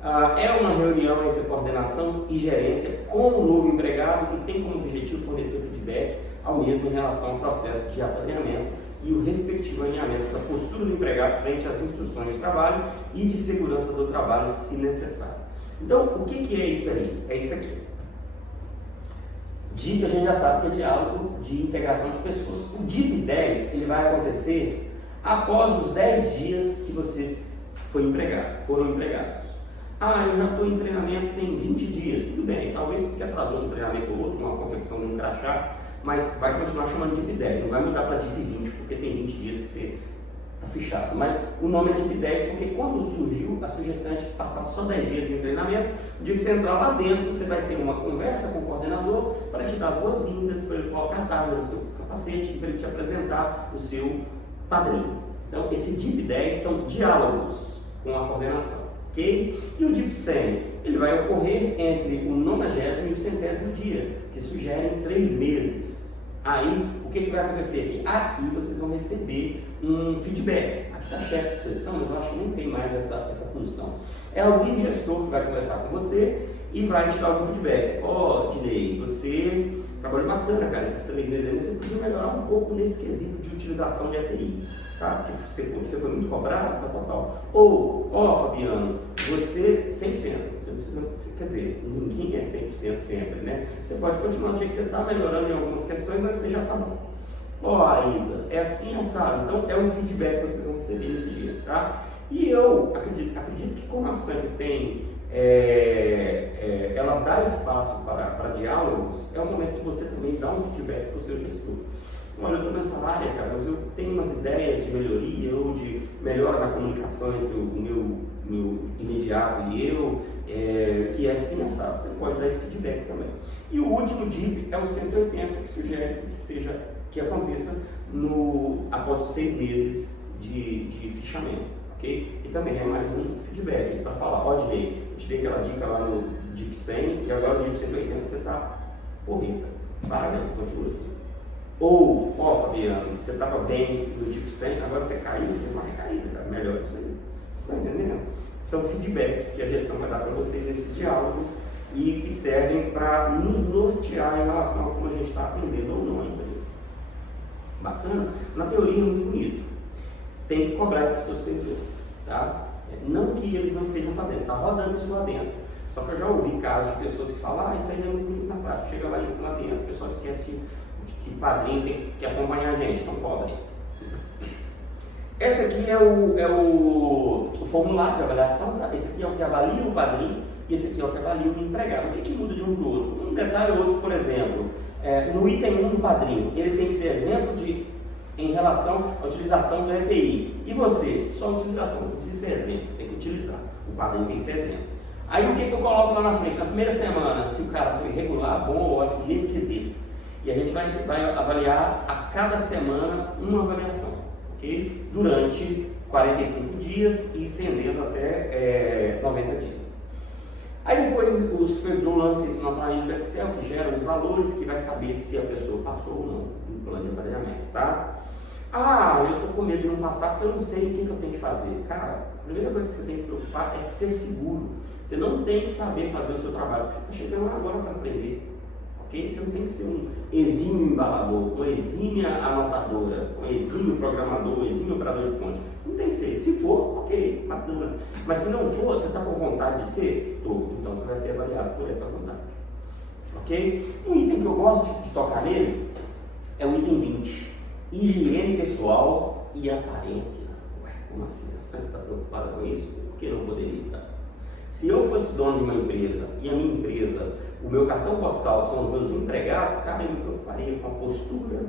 É uma reunião entre coordenação e gerência com o novo empregado e tem como objetivo fornecer feedback ao mesmo em relação ao processo de apadrinhamento e o respectivo alinhamento da postura do empregado frente às instruções de trabalho e de segurança do trabalho, se necessário. Então, o que é isso aí? É isso aqui. DIP a gente já sabe que é diálogo de integração de pessoas. O DIP 10 ele vai acontecer após os 10 dias que vocês foram empregados. Eu já estou em treinamento tem 20 dias, tudo bem, talvez porque atrasou um treinamento ou outro, uma confecção de um crachá, mas vai continuar chamando de DIP 10, não vai mudar para DIP 20, porque tem 20 dias que você está fechado. Mas o nome é DIP 10 porque quando surgiu a sugestão de passar só 10 dias de treinamento, no dia que você entrar lá dentro, você vai ter uma conversa com o coordenador para te dar as boas-vindas, para ele colocar a tarja no seu capacete e para ele te apresentar o seu padrinho. Então, esse DIP 10 são diálogos com a coordenação, ok? E o DIP 100, ele vai ocorrer entre o 90º e o 100º dia, que sugerem 3 meses. Aí, o que vai acontecer aqui? Aqui vocês vão receber um feedback. Aqui está chefe de sessão, mas eu acho que nem tem mais essa função. É algum gestor que vai conversar com você e vai te dar algum feedback. Dinei, você trabalhou bacana, cara, esses 3 meses aí, você podia melhorar um pouco nesse quesito de utilização de API, tá? Porque você foi muito cobrado, tá, total. Fabiano, você 100%. Quer dizer, ninguém é 100% sempre, né? Você pode continuar do jeito que você está melhorando em algumas questões, mas você já está bom. Isa, é assim, sabe? Então, é um feedback que vocês vão receber nesse dia, tá? E eu acredito que como a SANC tem, ela dá espaço para diálogos, é o momento de você também dar um feedback para o seu gestor. Olha, eu estou nessa área, cara, mas eu tenho umas ideias de melhoria ou de melhora na comunicação entre o meu imediato e eu, que é assim, sabe? Você pode dar esse feedback também. E o último DIP é o 180, que sugere que aconteça após os 6 meses de fichamento, ok? E também é mais um feedback para falar, Dinei, eu te dei aquela dica lá no DIP 100 e agora no DIP 180 você está horrível. Parabéns, continua assim. Fabiano, você estava bem no DIP 100, agora você caiu, você deu uma recaída, cara, melhor isso aí. Vocês estão entendendo? São feedbacks que a gestão vai dar para vocês nesses diálogos e que servem para nos nortear em relação a como a gente está atendendo ou não a empresa. Bacana? Na teoria é muito bonito. Tem que cobrar esses seus supervisores, tá? Não que eles não estejam fazendo, está rodando isso lá dentro. Só que eu já ouvi casos de pessoas que falam, isso aí não é muito bonito na prática. Chega lá dentro, a pessoa esquece que padrinho tem que acompanhar a gente, não cobre. Esse aqui é o formulário de avaliação, tá? Esse aqui é o que avalia o padrinho e esse aqui é o que avalia o empregado. O que muda de um para o outro? Um detalhe ou outro, por exemplo, no item 1 do padrinho, ele tem que ser exemplo em relação à utilização do EPI. E você, só a utilização, não precisa ser exemplo, tem que utilizar. O padrinho tem que ser exemplo. Aí o que eu coloco lá na frente? Na primeira semana, se o cara foi regular, bom ou ótimo, nesse quesito. E a gente vai avaliar a cada semana uma avaliação, ok? Durante 45 dias e estendendo até 90 dias. Aí depois o supervisor lança isso na planilha do Excel, que gera os valores, que vai saber se a pessoa passou ou não no plano de apadrinhamento, tá? Eu estou com medo de não passar porque eu não sei o que eu tenho que fazer. Cara, a primeira coisa que você tem que se preocupar é ser seguro. Você não tem que saber fazer o seu trabalho, porque você está chegando lá agora para aprender. Okay? Você não tem que ser um exímio embalador, uma exímia anotadora, um exímio programador, um exímio operador de ponte. Não tem que ser. Se for, ok, bacana. Mas se não for, você está com vontade de ser? Estou. Então você vai ser avaliado por essa vontade. Ok? Um item que eu gosto de tocar nele é o item 20. Higiene pessoal e aparência. Ué, como assim? A Santa está preocupada com isso? Por que não poderia estar? Se eu fosse dono de uma empresa e a minha empresa, o meu cartão postal são os meus empregados, cara, eu me preocuparia com a postura,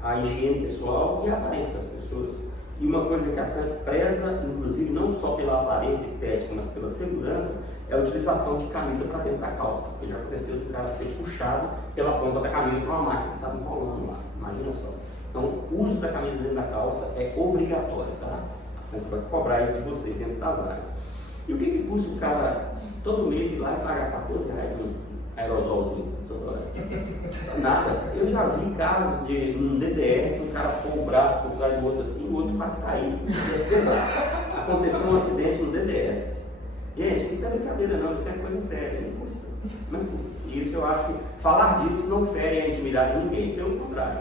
a higiene pessoal e a aparência das pessoas. E uma coisa que a SANC preza, inclusive não só pela aparência estética, mas pela segurança, é a utilização de camisa para dentro da calça, porque já aconteceu do cara ser puxado pela ponta da camisa para uma máquina que estava enrolando lá, imagina só. Então, o uso da camisa dentro da calça é obrigatório, tá? A Sanco vai cobrar isso de vocês dentro das áreas. E o que custa o cara todo mês ir lá e pagar R$14 num aerosolzinho? Nada. Eu já vi casos de um DDS, um cara pôr o braço por trás do outro assim, o outro quase cair. Aconteceu um acidente no DDS. Gente, isso não é brincadeira não, isso é coisa séria, não custa. Não custa. E isso eu acho que falar disso não fere a intimidade de ninguém, pelo contrário,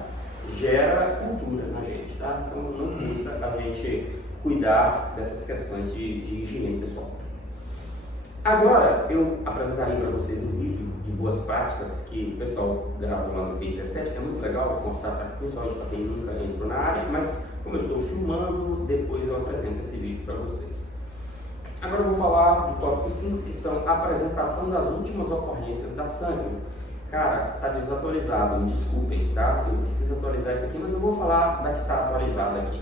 gera cultura na gente, tá? Então não custa a gente cuidar dessas questões de higiene pessoal. Agora eu apresentarei para vocês um vídeo de boas práticas que o pessoal gravou lá no P17, que é muito legal, vou mostrar principalmente para quem nunca entrou na área, mas como eu estou filmando, depois eu apresento esse vídeo para vocês. Agora eu vou falar do tópico 5, que são a apresentação das últimas ocorrências da Sanco. Cara, tá desatualizado, me desculpem, tá? Eu preciso atualizar isso aqui, mas eu vou falar da que está atualizada aqui.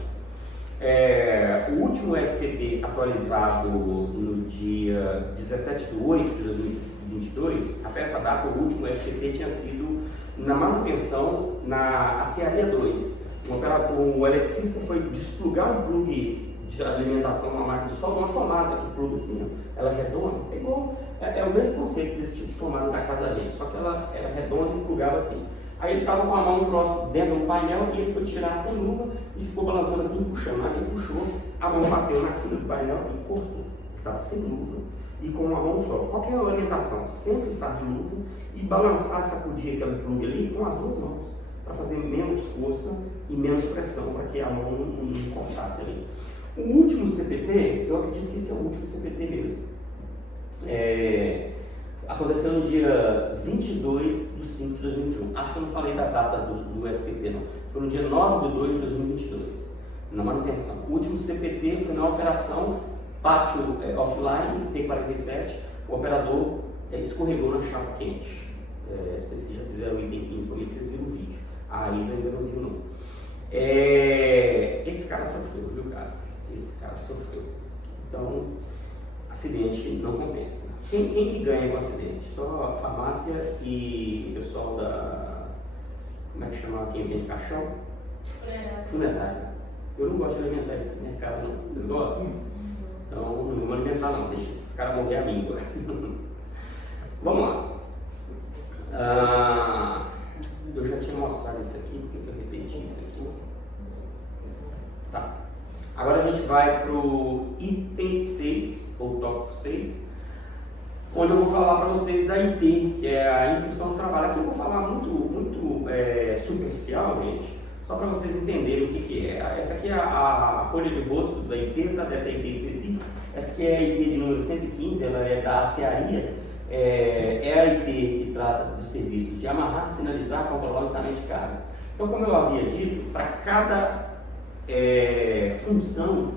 O último SPT atualizado no dia 17/8 de 2022, até essa data o último SPT tinha sido na manutenção na Acearia 2. O eletricista foi desplugar um plugue de alimentação na máquina de sol, uma tomada que pluga assim, ó, ela é redonda, é igual, é o mesmo conceito desse tipo de tomada da casa da gente, só que ela era redonda e plugava assim. Aí ele estava com a mão próximo dentro do painel e ele foi tirar sem luva e ficou balançando assim, puxando. Aqui puxou, a mão bateu naquilo do painel e cortou. Estava sem luva e com uma mão só. Qual que é a orientação? Sempre estar de luva e balançar, sacudir aquele plug ali com as duas mãos, para fazer menos força e menos pressão, para que a mão não cortasse ali. O último CPT, eu acredito que esse é o último CPT mesmo. Aconteceu no dia 22/5 de 2021. Acho que eu não falei da data do SPT, não. Foi no dia 9/2 de 2022, na manutenção. O último CPT foi na operação pátio offline, P47. O operador escorregou na chapa quente. Vocês que já fizeram o item 15 comigo, vocês viram o vídeo. A Isa ainda não viu, não. Esse cara sofreu, viu, cara? Esse cara sofreu. Então, acidente não compensa. Quem que ganha com acidente? Só a farmácia e o pessoal da... Como é que chama quem vende caixão? Funerária. Eu não gosto de alimentar esse mercado, não. Vocês gostam? Então, não vou alimentar, não. Deixa esses caras morrer a míngua. Vamos lá. Eu já tinha mostrado isso aqui, porque eu repeti isso aqui. Tá. Agora a gente vai para o item 6, ou tópico 6, onde eu vou falar para vocês da IT, que é a instrução de trabalho. Aqui eu vou falar muito superficial, gente, só para vocês entenderem o que é. Essa aqui é a folha de rosto da IT, tá? Dessa IT específica. Essa aqui é a IT de número 115, ela é da Acearia. É a IT que trata do serviço de amarrar, sinalizar, controlar o içamento de cargas. Então, como eu havia dito, para cada função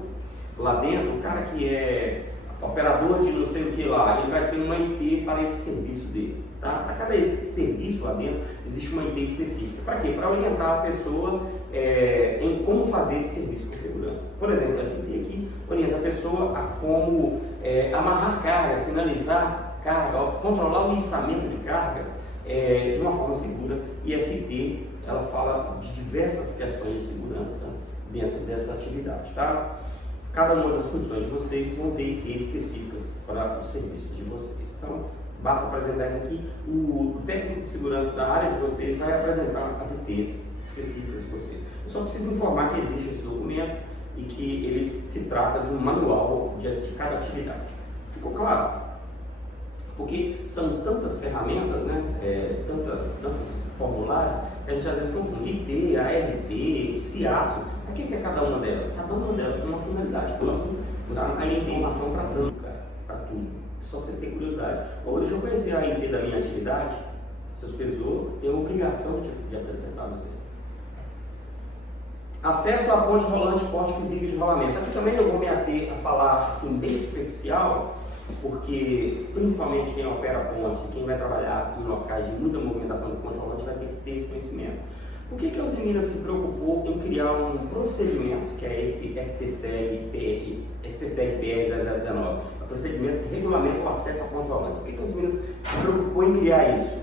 lá dentro, o cara que é operador de não sei o que lá, ele vai ter uma IT para esse serviço dele. Tá? Para cada serviço lá dentro, existe uma IT específica. Para quê? Para orientar a pessoa em como fazer esse serviço com segurança. Por exemplo, essa IT aqui orienta a pessoa a como amarrar carga, sinalizar carga, controlar o içamento de carga de uma forma segura. E essa IT, ela fala de diversas questões de segurança dentro dessa atividade, tá? Cada uma das funções de vocês vão ter IPs específicas para os serviços de vocês. Então, basta apresentar isso aqui. O técnico de segurança da área de vocês vai apresentar as IPs específicas de vocês. Eu só preciso informar que existe esse documento e que ele se trata de um manual de cada atividade. Ficou claro? Porque são tantas ferramentas, né? Tantos formulários, que a gente às vezes confunde IT, ARP, CIASO. O que é cada uma delas? Cada uma delas tem uma finalidade. Você tem informação para tudo, cara. Para tudo. É só você ter curiosidade. Ou deixa eu conhecer a IT da minha atividade. Seu supervisor tem a obrigação de apresentar você. Acesso à ponte rolante, pórtico e viga de rolamento. Aqui também eu vou me ater a falar assim, bem superficial, porque principalmente quem opera a ponte, quem vai trabalhar em locais de muita movimentação de ponte rolante vai ter que ter esse conhecimento. Por que a Usiminas se preocupou em criar um procedimento, que é esse STSEG PR 0019? É procedimento que regulamenta o acesso a pontos rolantes. Por que os Minas se preocupou em criar isso?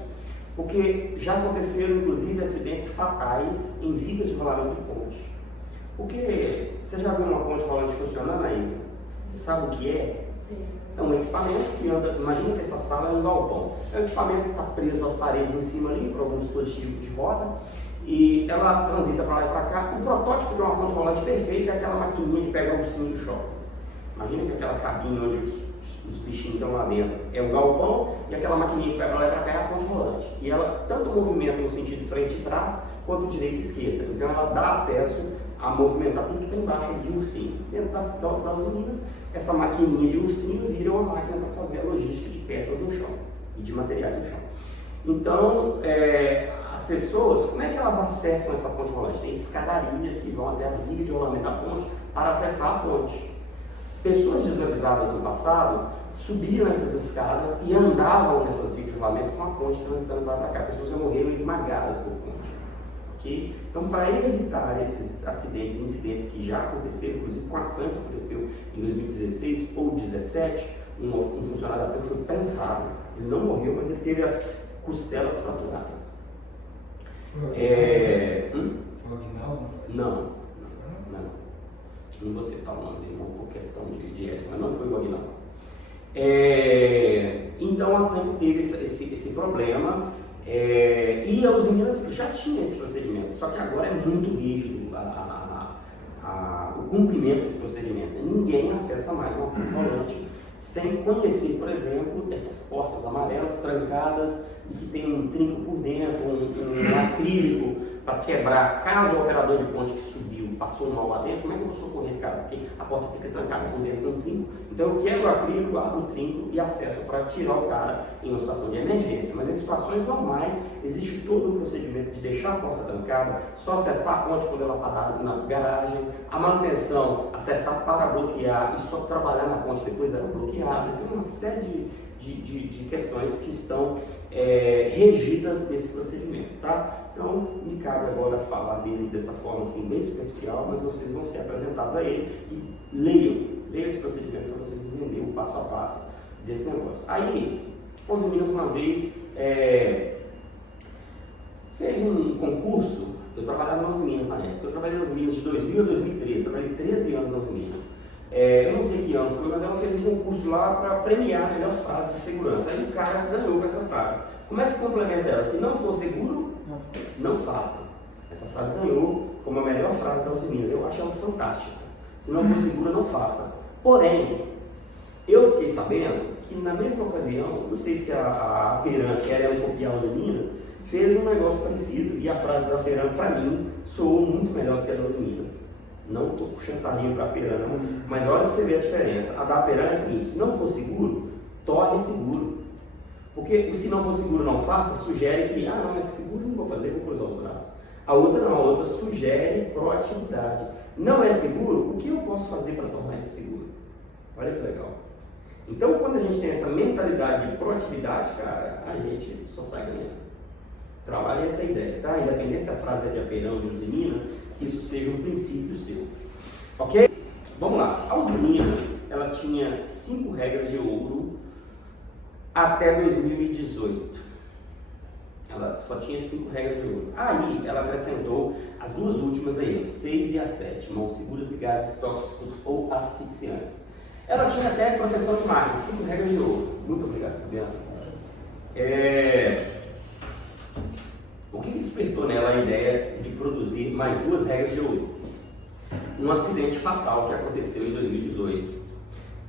Porque já aconteceram, inclusive, acidentes fatais em vigas de rolamento de ponte. Porque você já viu uma ponte rolante funcionando, Aísa? Você sabe o que é? Sim. É um equipamento que anda, imagina que essa sala é um galpão. É um equipamento que está preso às paredes em cima ali, por algum dispositivo de roda, e ela transita para lá e para cá. O protótipo de uma ponte rolante perfeita é aquela maquininha de pegar o ursinho do shopping. Imagina que aquela cabine onde os bichinhos estão lá dentro é o galpão, e aquela maquininha que vai para lá e para cá é a ponte rolante. E ela tanto movimenta no sentido frente e trás, quanto direita e esquerda. Então ela dá acesso a movimentar tudo que tem embaixo de ursinho. Dentro das usininas, essa maquininha de ursinho vira uma máquina para fazer a logística de peças no chão e de materiais no chão. Então, as pessoas, como é que elas acessam essa ponte rolante? Tem escadarias que vão até a viga de rolamento da ponte para acessar a ponte. Pessoas desavisadas no passado subiam essas escadas e andavam nessas vigas de rolamento com a ponte transitando para cá. Pessoas já morreram esmagadas por ponte. Okay? Então, para evitar esses acidentes e incidentes que já aconteceram, inclusive com a Santa aconteceu em 2016 ou 2017, um funcionário da Santa foi prensado. Ele não morreu, mas ele teve as costelas fraturadas. Foi o Aguinaldo? Não. Não vou citar o nome dele, não por questão de ética, mas não foi o Aguinaldo. Então a Santa teve esse problema. E a Usiminas já tinha esse procedimento, só que agora é muito rígido o cumprimento desse procedimento. Ninguém acessa mais uma ponte rolante sem conhecer, por exemplo, essas portas amarelas trancadas e que tem um trinco por dentro, um acrílico para quebrar. Caso o operador de ponte que subiu passou mal lá dentro, como é que eu vou socorrer esse cara? Porque a porta fica trancada por dentro com um trinco. Então eu quebro o acrílico, abro o trinco e acesso para tirar o cara em uma situação de emergência. Mas em situações normais, existe todo um procedimento de deixar a porta trancada, só acessar a ponte quando ela parar na garagem, a manutenção, acessar para bloquear e só trabalhar na ponte depois dela bloqueada. Tem uma série de questões que estão regidas nesse procedimento, tá? Então, me cabe agora falar dele dessa forma assim, bem superficial, mas vocês vão ser apresentados a ele e leiam esse procedimento para vocês entenderem o passo a passo desse negócio. Aí, os meninos uma vez fez um concurso. Eu trabalhava nas Minas na época. Eu trabalhei nas Minas de 2000 a 2013, trabalhei 13 anos nas Minas. Eu não sei que ano foi, mas ela fez um concurso lá para premiar a melhor frase de segurança. Aí o cara ganhou com essa frase. Como é que complementa ela? Se não for seguro, não faça. Essa frase ganhou como a melhor frase da Usiminas. Eu acho ela fantástica. Se não for seguro, não faça. Porém, eu fiquei sabendo que na mesma ocasião, não sei se a Peran, que era copiar as Usiminas, fez um negócio parecido e a frase da Peran, para mim, soou muito melhor do que a da Usiminas. Não estou puxando sardinha para a Peran, não, mas olha para você ver a diferença. A da Peran é a seguinte: se não for seguro, torne seguro. Porque o se não for seguro, não faça, sugere que, não é seguro, não vou fazer, vou cruzar os braços. A outra não, a outra sugere proatividade. Não é seguro, o que eu posso fazer para tornar isso seguro? Olha que legal. Então, quando a gente tem essa mentalidade de proatividade, cara, a gente só sai ganhando. Trabalhe essa ideia, tá? Independente se a frase é de Apeirão, de Usiminas, que isso seja um princípio seu. Ok? Vamos lá. A Usiminas, ela tinha 5 regras de ouro até 2018. Ela só tinha 5 regras de ouro. Aí, ela acrescentou as 2 últimas aí, 6 e a 7, mãos seguras e gases tóxicos ou asfixiantes. Ela tinha até proteção de máquina, 5 regras de ouro. Muito obrigado, Fabiano. O que despertou nela a ideia de produzir mais 2 regras de ouro? Um acidente fatal que aconteceu em 2018.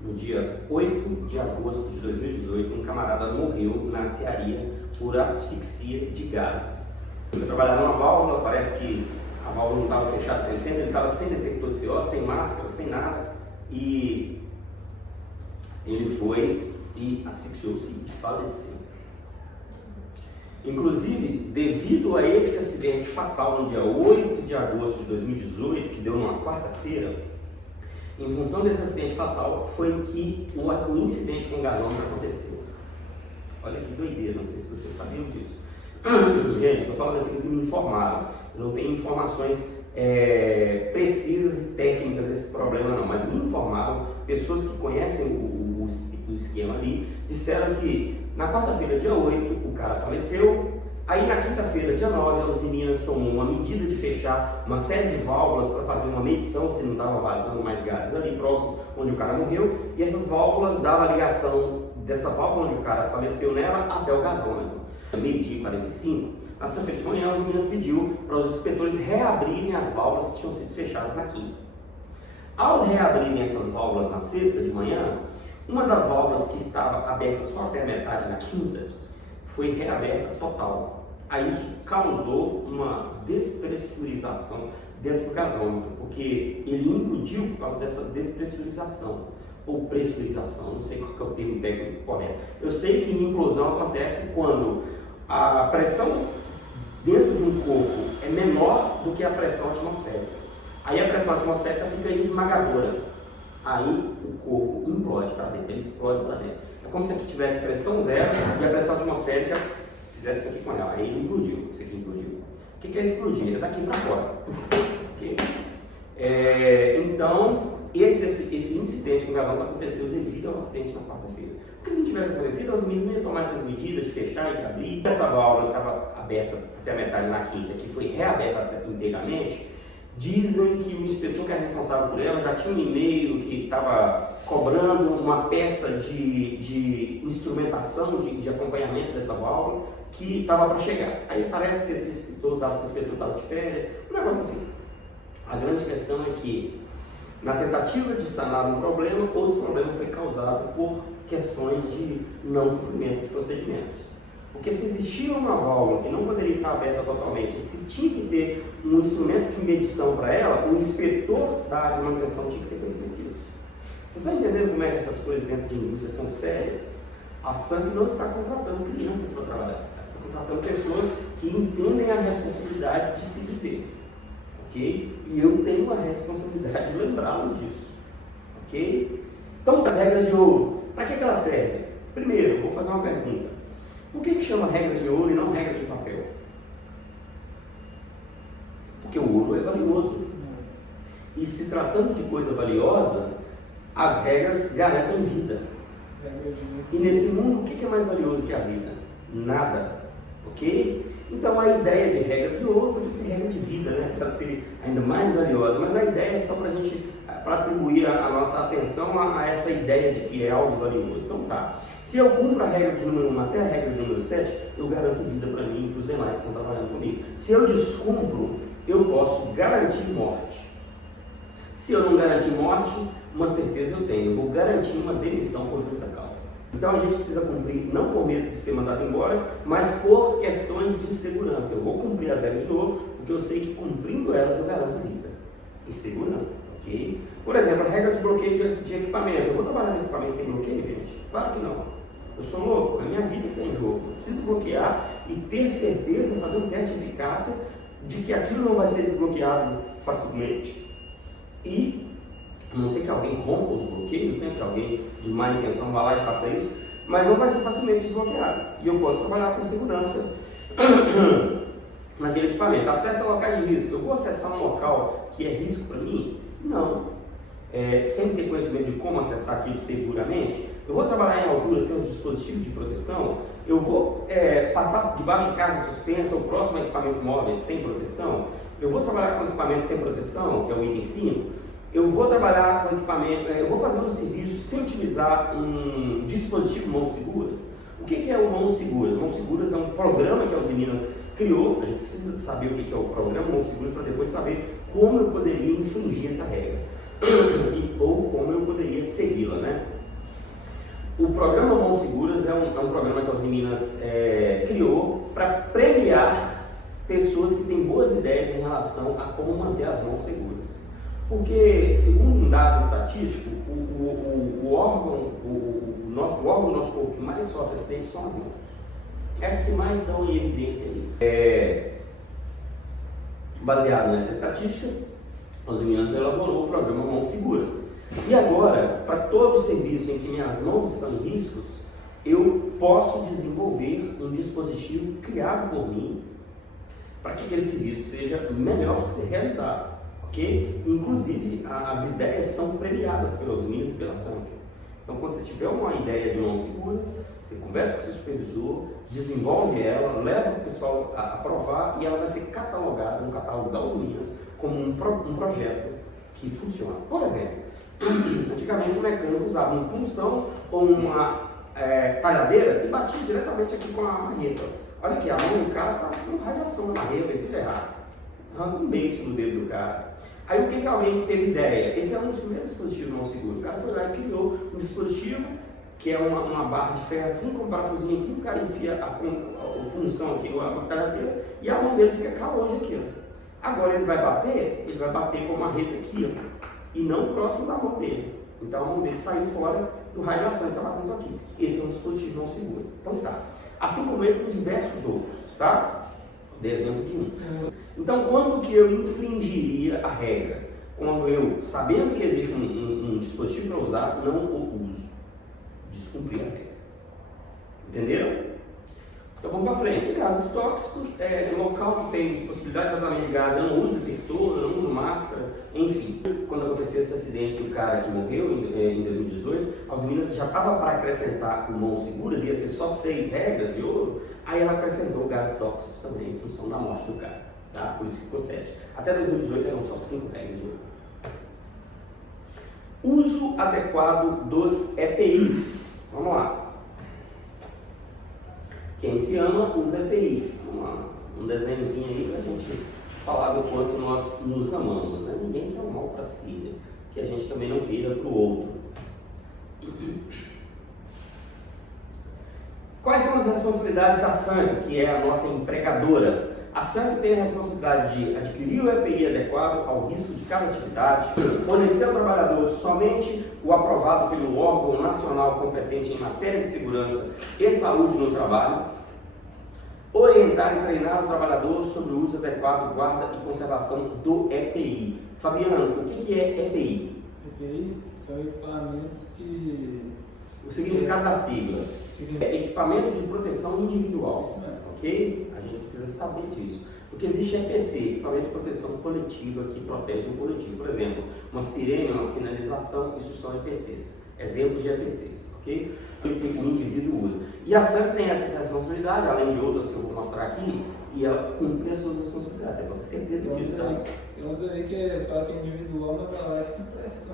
No dia 8 de agosto de 2018, um camarada morreu na Cearia por asfixia de gases. Ele trabalhava numa válvula, parece que a válvula não estava fechada 100%, ele estava sem detector de CO, sem máscara, sem nada, e ele foi e asfixiou-se e faleceu. Inclusive, devido a esse acidente fatal no dia 8 de agosto de 2018, que deu numa quarta-feira, em função desse acidente fatal, foi que o incidente com gasômetro aconteceu. Olha que doideira, não sei se vocês sabiam disso. Gente, estou falando aquilo que me informaram. Eu não tenho informações precisas e técnicas desse problema não, mas me informaram pessoas que conhecem o o esquema ali, disseram que na quarta-feira, dia 8, o cara faleceu. Aí na quinta-feira, dia 9, a Usiminas tomou uma medida de fechar uma série de válvulas para fazer uma medição se não estava vazando mais gases ali próximo onde o cara morreu. E essas válvulas davam a ligação dessa válvula onde o cara faleceu nela até o gasômetro. Meio-dia e 45, na sexta-feira de manhã, a Usiminas pediu para os inspetores reabrirem as válvulas que tinham sido fechadas na quinta. Ao reabrirem essas válvulas na sexta de manhã, uma das válvulas que estava aberta só até a metade na quinta foi reaberta total. Aí isso causou uma despressurização dentro do gasômetro, porque ele implodiu por causa dessa despressurização, ou pressurização, não sei qual que é o termo técnico correto. Eu sei que implosão acontece quando a pressão dentro de um corpo é menor do que a pressão atmosférica. Aí a pressão atmosférica fica esmagadora. Aí o corpo implode para dentro, ele explode para dentro. É como se aqui tivesse pressão zero e a pressão atmosférica fizesse isso aqui com ela. Aí ele implodiu, isso aqui implodiu. O que é explodir? É daqui para fora. Okay? Então, esse incidente com o gasômetro aconteceu devido ao acidente na quarta-feira. Porque se não tivesse acontecido, os meninos iam tomar essas medidas de fechar e de abrir. Essa válvula que estava aberta até a metade na quinta, que foi reaberta inteiramente, dizem que o inspetor que é responsável por ela já tinha um e-mail que estava cobrando uma peça de instrumentação, de acompanhamento dessa válvula, que estava para chegar. Aí parece que esse inspetor estava de férias, um negócio assim. A grande questão é que, na tentativa de sanar um problema, outro problema foi causado por questões de não cumprimento de procedimentos. Porque se existia uma válvula que não poderia estar aberta totalmente, se tinha que ter um instrumento de medição para ela, o inspetor da área de manutenção tinha que ter conhecimento disso. Vocês estão entendendo como é que essas coisas dentro de indústria são sérias? A SAMP não está contratando crianças para trabalhar, está contratando pessoas que entendem a responsabilidade de se viver. Ok? E eu tenho a responsabilidade de lembrá-los disso. Ok? Então, as regras de ouro, para que elas servem? Primeiro, vou fazer uma pergunta. Por que chama regras de ouro e não regras de papel? Porque o ouro é valioso. E se tratando de coisa valiosa, as regras garantem vida. E nesse mundo, o que é mais valioso que a vida? Nada. Ok? Então a ideia de regra de ouro pode ser regra de vida, né? Para ser ainda mais valiosa. Mas a ideia é só para a gente, para atribuir a nossa atenção a essa ideia de que é algo valioso. Então tá. Se eu cumpro a regra de número 1 até a regra de número 7, eu garanto vida para mim e para os demais que estão trabalhando comigo. Se eu descumpro, eu posso garantir morte. Se eu não garantir morte, uma certeza eu tenho. Eu vou garantir uma demissão por justa causa. Então a gente precisa cumprir, não por medo de ser mandado embora, mas por questões de segurança. Eu vou cumprir as regras de ouro, porque eu sei que cumprindo elas eu garanto vida e segurança. Ok? Por exemplo, a regra de bloqueio de equipamento. Eu vou trabalhar em equipamento sem bloqueio, gente? Claro que não. Eu sou louco, a minha vida está em jogo. Eu preciso bloquear e ter certeza, fazer um teste de eficácia de que aquilo não vai ser desbloqueado facilmente. E, a não ser que alguém rompa os bloqueios, né, que alguém de má intenção vá lá e faça isso, mas não vai ser facilmente desbloqueado. E eu posso trabalhar com segurança naquele equipamento. Acesso a locais de risco. Eu vou acessar um local que é risco para mim? Não. Sem ter conhecimento de como acessar aquilo seguramente. Eu vou trabalhar em altura sem os dispositivos de proteção. Eu vou passar debaixo de carga suspensa ou próximo a equipamentos móveis sem proteção. Eu vou trabalhar com equipamento sem proteção, que é o item 5. Eu vou trabalhar com equipamento, eu vou fazer um serviço sem utilizar um dispositivo mãos seguras. O que é o Mãos Seguras? Mãos Seguras é um programa que a Usiminas criou. A gente precisa saber o que é o programa Mãos Seguras para depois saber como eu poderia infringir essa regra ou como eu poderia segui-la, né? O programa Mãos Seguras é um programa que a Usiminas criou para premiar pessoas que têm boas ideias em relação a como manter as mãos seguras. Porque, segundo um dado estatístico, o órgão do nosso corpo que mais sofre acidente são as mãos. É o que mais estão em evidência aí. Baseado nessa estatística, a Usiminas elaborou o programa Mãos Seguras. E agora, para todo serviço em que minhas mãos estão em riscos, eu posso desenvolver um dispositivo criado por mim para que aquele serviço seja melhor realizado. Okay? Inclusive, as ideias são premiadas pelas Usiminas e pela SAMP. Então, quando você tiver uma ideia de mãos seguras, você conversa com o seu supervisor, desenvolve ela, leva o pessoal a aprovar e ela vai ser catalogada no catálogo da Usiminas como um projeto que funciona. Por exemplo, antigamente o mecânico usava uma punção ou uma talhadeira e batia diretamente aqui com a marreta. Olha aqui, a mão do cara está com radiação na marreta, isso é errado. Arranca um beiço no dedo do cara. Aí o que alguém teve ideia? Esse é um dos primeiros dispositivos não seguros. O cara foi lá e criou um dispositivo que é uma barra de ferro assim, com um parafusinho aqui, o cara enfia a punção aqui, a talhadeira, e a mão dele fica cá longe aqui, ó. Agora ele vai bater com a marreta aqui, ó, e não próximo da mão dele. Então a mão dele saiu fora do raio de ação, ele está batendo isso aqui. Esse é um dispositivo não seguro. Então tá. Assim como esse, tem diversos outros, tá? Dei exemplo de um. Então, quando que eu infringiria a regra? Quando eu, sabendo que existe um dispositivo para usar, não o uso. Descumprir a regra. Entenderam? Então vamos para frente. Gases tóxicos, local que tem possibilidade de vazamento de gás, eu não uso detector, eu não uso máscara, enfim. Quando aconteceu esse acidente do cara que morreu em 2018, a Usiminas já estava para acrescentar o mãos seguras, ia ser só 6 regras de ouro, aí ela acrescentou gases tóxicos também, em função da morte do cara, tá? Por isso que ficou 7. Até 2018 eram só 5 regras de ouro. Uso adequado dos EPIs. Vamos lá. Quem se ama, usa EPI. Vamos lá. Um desenhozinho aí para a gente falar do quanto nós nos amamos, né? Ninguém quer o mal para si, né? Que a gente também não queira para o outro. Quais são as responsabilidades da SANC, que é a nossa empregadora? A SANC tem a responsabilidade de adquirir o EPI adequado ao risco de cada atividade, fornecer ao trabalhador somente o aprovado pelo órgão nacional competente em matéria de segurança e saúde no trabalho, orientar e treinar o trabalhador sobre o uso adequado, guarda e conservação do EPI. Fabiano, o que é EPI? EPI são equipamentos que... O significado da sigla é equipamento de proteção individual. Isso mesmo. Ok? A gente precisa saber disso. Porque existe EPC, equipamento de proteção coletiva, que protege o coletivo. Por exemplo, uma sirene, uma sinalização, isso são EPCs. Exemplos de EPCs, ok? Que o indivíduo usa. E a SANC tem essa responsabilidade, além de outras que eu vou mostrar aqui, e ela cumpre as suas responsabilidades. Você pode ter certeza disso, tá? Tem uns aí que fala que é individual, mas tá lá e fica impressa.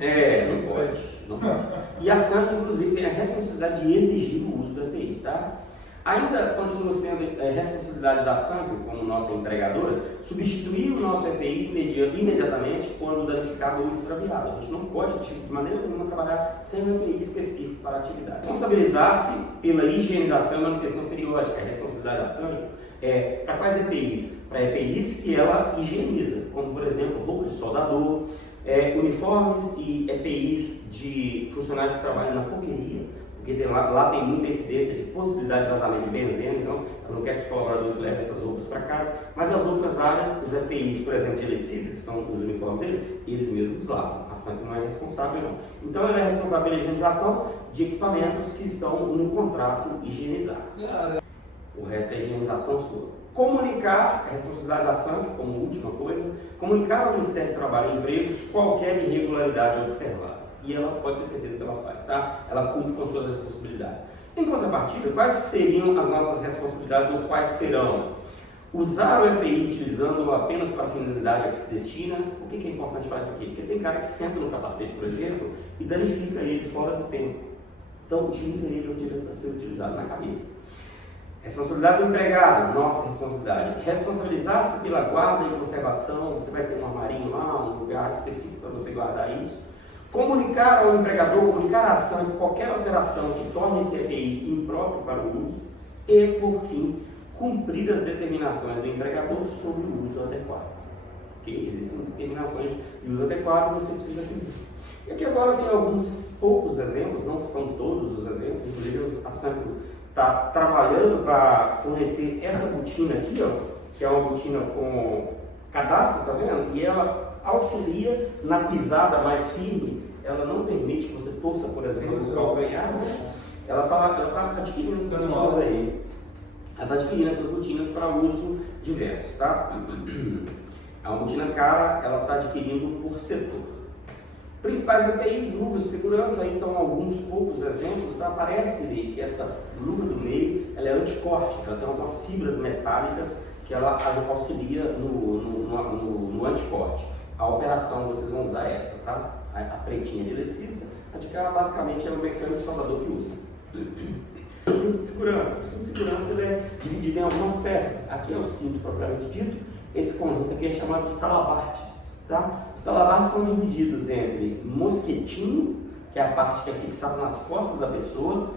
Não pode. Não pode. E a SANC, inclusive, tem a responsabilidade de exigir o uso do EPI, tá? Ainda continua sendo responsabilidade da SANC, como nossa empregadora, substituir o nosso EPI imediatamente quando danificado ou extraviado. A gente não pode, de maneira nenhuma, trabalhar sem um EPI específico para a atividade. Responsabilizar-se pela higienização e manutenção periódica. A responsabilidade da SANC é para quais EPIs? Para EPIs que ela higieniza, como, por exemplo, roupa de soldador, uniformes e EPIs de funcionários que trabalham na coqueria, porque lá tem muita incidência de possibilidade de vazamento de benzeno, então eu não quero que os colaboradores levem essas roupas para casa, mas as outras áreas, os EPIs, por exemplo, de eletricistas, que são os uniformes dele, eles mesmos lavam, a SANC não é responsável não. Então ela é responsável pela higienização de equipamentos que estão no contrato higienizado. O resto é higienização sua. Comunicar, a responsabilidade da SANC, como última coisa, comunicar ao Ministério do Trabalho e Empregos qualquer irregularidade observada. E ela pode ter certeza que ela faz, tá? Ela cumpre com suas responsabilidades. Em contrapartida, quais seriam as nossas responsabilidades ou quais serão? Usar o EPI utilizando apenas para a finalidade a que se destina. Por que é importante fazer isso aqui? Porque tem cara que senta no capacete, por exemplo, e danifica ele fora do tempo. Então, utiliza ele onde ele vai ser utilizado, na cabeça. Responsabilidade do empregado, nossa responsabilidade. Responsabilizar-se pela guarda e conservação. Você vai ter um armarinho lá, um lugar específico para você guardar isso. Comunicar ao empregador, comunicar à SANC qualquer alteração que torne esse EPI impróprio para o uso. E, por fim, cumprir as determinações do empregador sobre o uso adequado. Okay? Existem determinações de uso adequado e você precisa cumprir. E aqui agora tem alguns poucos exemplos, não são todos os exemplos, inclusive a SANC está trabalhando para fornecer essa botina aqui, ó, que é uma botina com cadastro, tá vendo? E ela auxilia na pisada mais firme, ela não permite que você torça, por exemplo, o calcanhar. Ela está adquirindo essas botinas aí. Ela está adquirindo essas botinas para uso diverso, tá? É uma botina cara, ela está adquirindo por setor. Principais EPIs, luvas de segurança, aí estão alguns poucos exemplos, tá? Aparece ali que essa luva do meio, ela é anticorte, ela tem algumas fibras metálicas que ela auxilia no anticorte. A operação vocês vão usar essa, tá? A pretinha de eletricista, a de cara basicamente é o mecânico soldador que usa. O cinto de segurança. O cinto de segurança ele é dividido em algumas peças. Aqui é o cinto propriamente dito, esse conjunto aqui é chamado de talabartes. Tá? Os talabartes são divididos entre mosquetinho, que é a parte que é fixada nas costas da pessoa,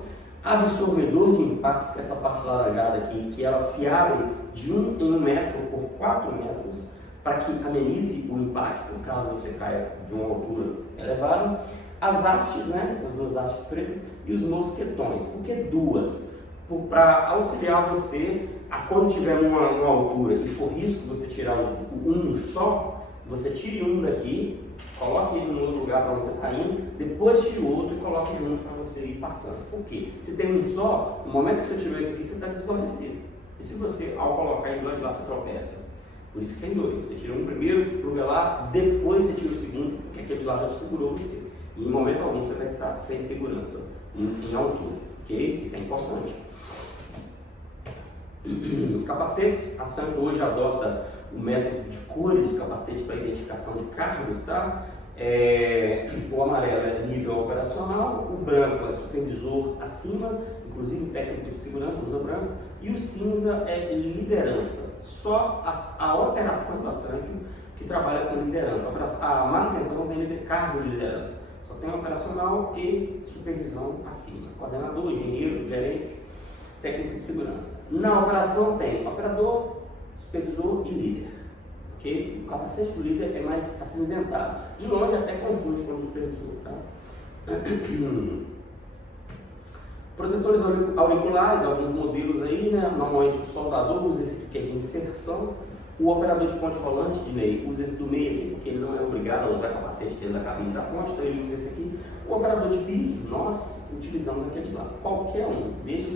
absorvedor de impacto, que é essa parte laranjada aqui, que ela se abre de 1 em 1 metro por 4 metros, para que amenize o impacto, caso você caia de uma altura elevada. As hastes, né? Essas duas hastes pretas, e os mosquetões. Por que duas? Para auxiliar você, quando tiver numa altura e for risco você tirar um só, você tire um daqui, coloque ele no outro lugar para onde você está indo, depois tire o outro e coloque junto para você ir passando. Por quê? Se tem um só, no momento que você tirou esse aqui, você está desguarnecido. E se você, ao colocar ele do lado de lá, você tropeça. Por isso que tem dois. Você tira um primeiro, pluga lá, depois você tira o segundo, porque aquele de lá já segurou você. E em momento algum você vai estar sem segurança, em altura. Ok? Isso é importante. Capacetes, a SANC hoje adota o método de cores de capacete para identificação de cargos, tá? O amarelo é nível operacional, o branco é supervisor acima, inclusive o técnico de segurança usa branco, e o cinza é liderança. Só a operação da SANC que trabalha com liderança. A manutenção não tem cargo de liderança, só tem operacional e supervisão acima. Coordenador, engenheiro, gerente, técnico de segurança. Na operação tem operador, supervisor e líder. Okay? O capacete do líder é mais acinzentado. De longe até confunde com o supervisor. Tá? Protetores auriculares, alguns modelos aí, né? Normalmente o soldador usa esse aqui que é de inserção. O operador de ponte rolante de meio usa esse do meio aqui, porque ele não é obrigado a usar capacete dentro da cabine da ponte, então ele usa esse aqui. O operador de piso, nós utilizamos aquele de lá. Qualquer um, desde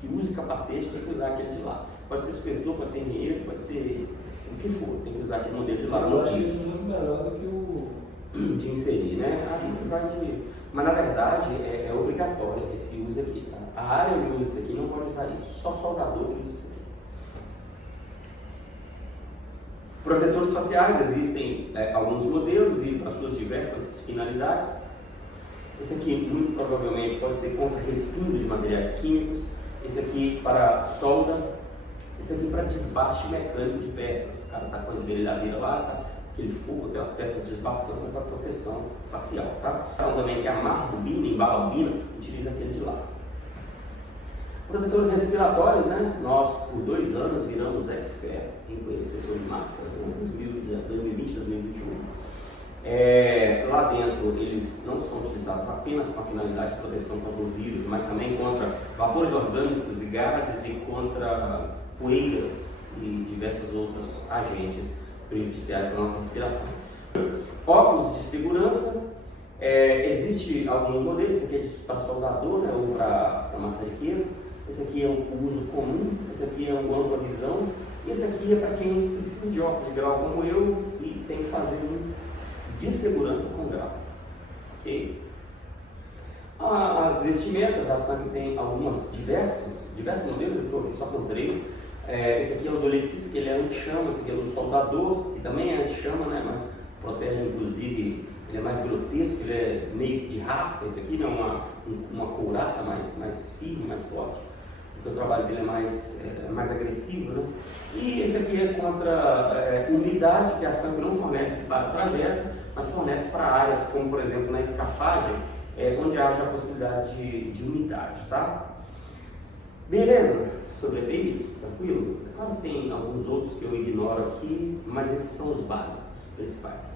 que use capacete, tem que usar aquele de lá. Pode ser supervisor, pode ser engenheiro, pode ser o que for, tem que usar aquele modelo de lá. Eu acho isso muito melhor do que o de inserir, né? Aí vai de... Mas na verdade é obrigatório esse uso aqui. Tá? A área onde usa isso aqui não pode usar isso, só soldador que usa isso aqui. Protetores faciais, existem alguns modelos e para suas diversas finalidades. Esse aqui muito provavelmente pode ser contra respingo de materiais químicos, esse aqui para solda, esse aqui para desbaste mecânico de peças. O cara está com a esmerilhadeira lá, tá? Aquele fogo, tem as peças desbastando para proteção facial. Tá? Também que amarra a bobina, embala a bobina, utiliza aquele de lá. Protetores respiratórios, né? Nós, por 2 anos, viramos expert em conhecer sobre máscaras, né? 2020, 2021. Lá dentro, eles não são utilizados apenas com a finalidade de proteção contra o vírus, mas também contra vapores orgânicos e gases e contra poeiras e diversos outros agentes prejudiciais para a nossa respiração. Óculos de segurança. Existe alguns modelos, esse aqui é para soldador, né? Ou para maçariqueiro. Esse aqui é o uso comum, esse aqui é um ampla visão, e esse aqui é para quem precisa de óculos de grau como eu e tem que fazer um de segurança com grau. Ok? As vestimentas, a SANC tem algumas diversos modelos, eu estou aqui só com 3. Esse aqui é o do eletricista, que ele é anti-chama, esse aqui é do soldador, que também é anti-chama, né? Mas protege inclusive, ele é mais grotesco, ele é meio que de raspa, esse aqui é uma couraça mais firme, mais forte. Porque o trabalho dele é mais agressivo, né? E esse aqui é contra umidade, que a SANC não fornece para o trajeto, mas fornece para áreas como, por exemplo, na escafagem, onde haja a possibilidade de umidade, tá? Beleza? Sobre EPIs, tranquilo? Claro que tem alguns outros que eu ignoro aqui, mas esses são os básicos, principais.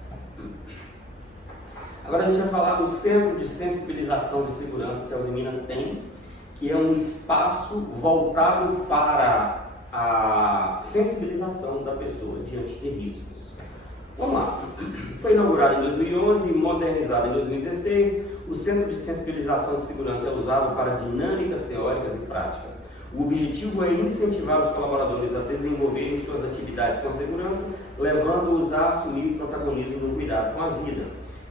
Agora a gente vai falar do Centro de Sensibilização de Segurança que a Usiminas tem, que é um espaço voltado para a sensibilização da pessoa diante de riscos. Vamos lá. Foi inaugurado em 2011 e modernizado em 2016. O Centro de Sensibilização de Segurança é usado para dinâmicas teóricas e práticas. O objetivo é incentivar os colaboradores a desenvolverem suas atividades com segurança, levando-os a assumir o protagonismo no cuidado com a vida.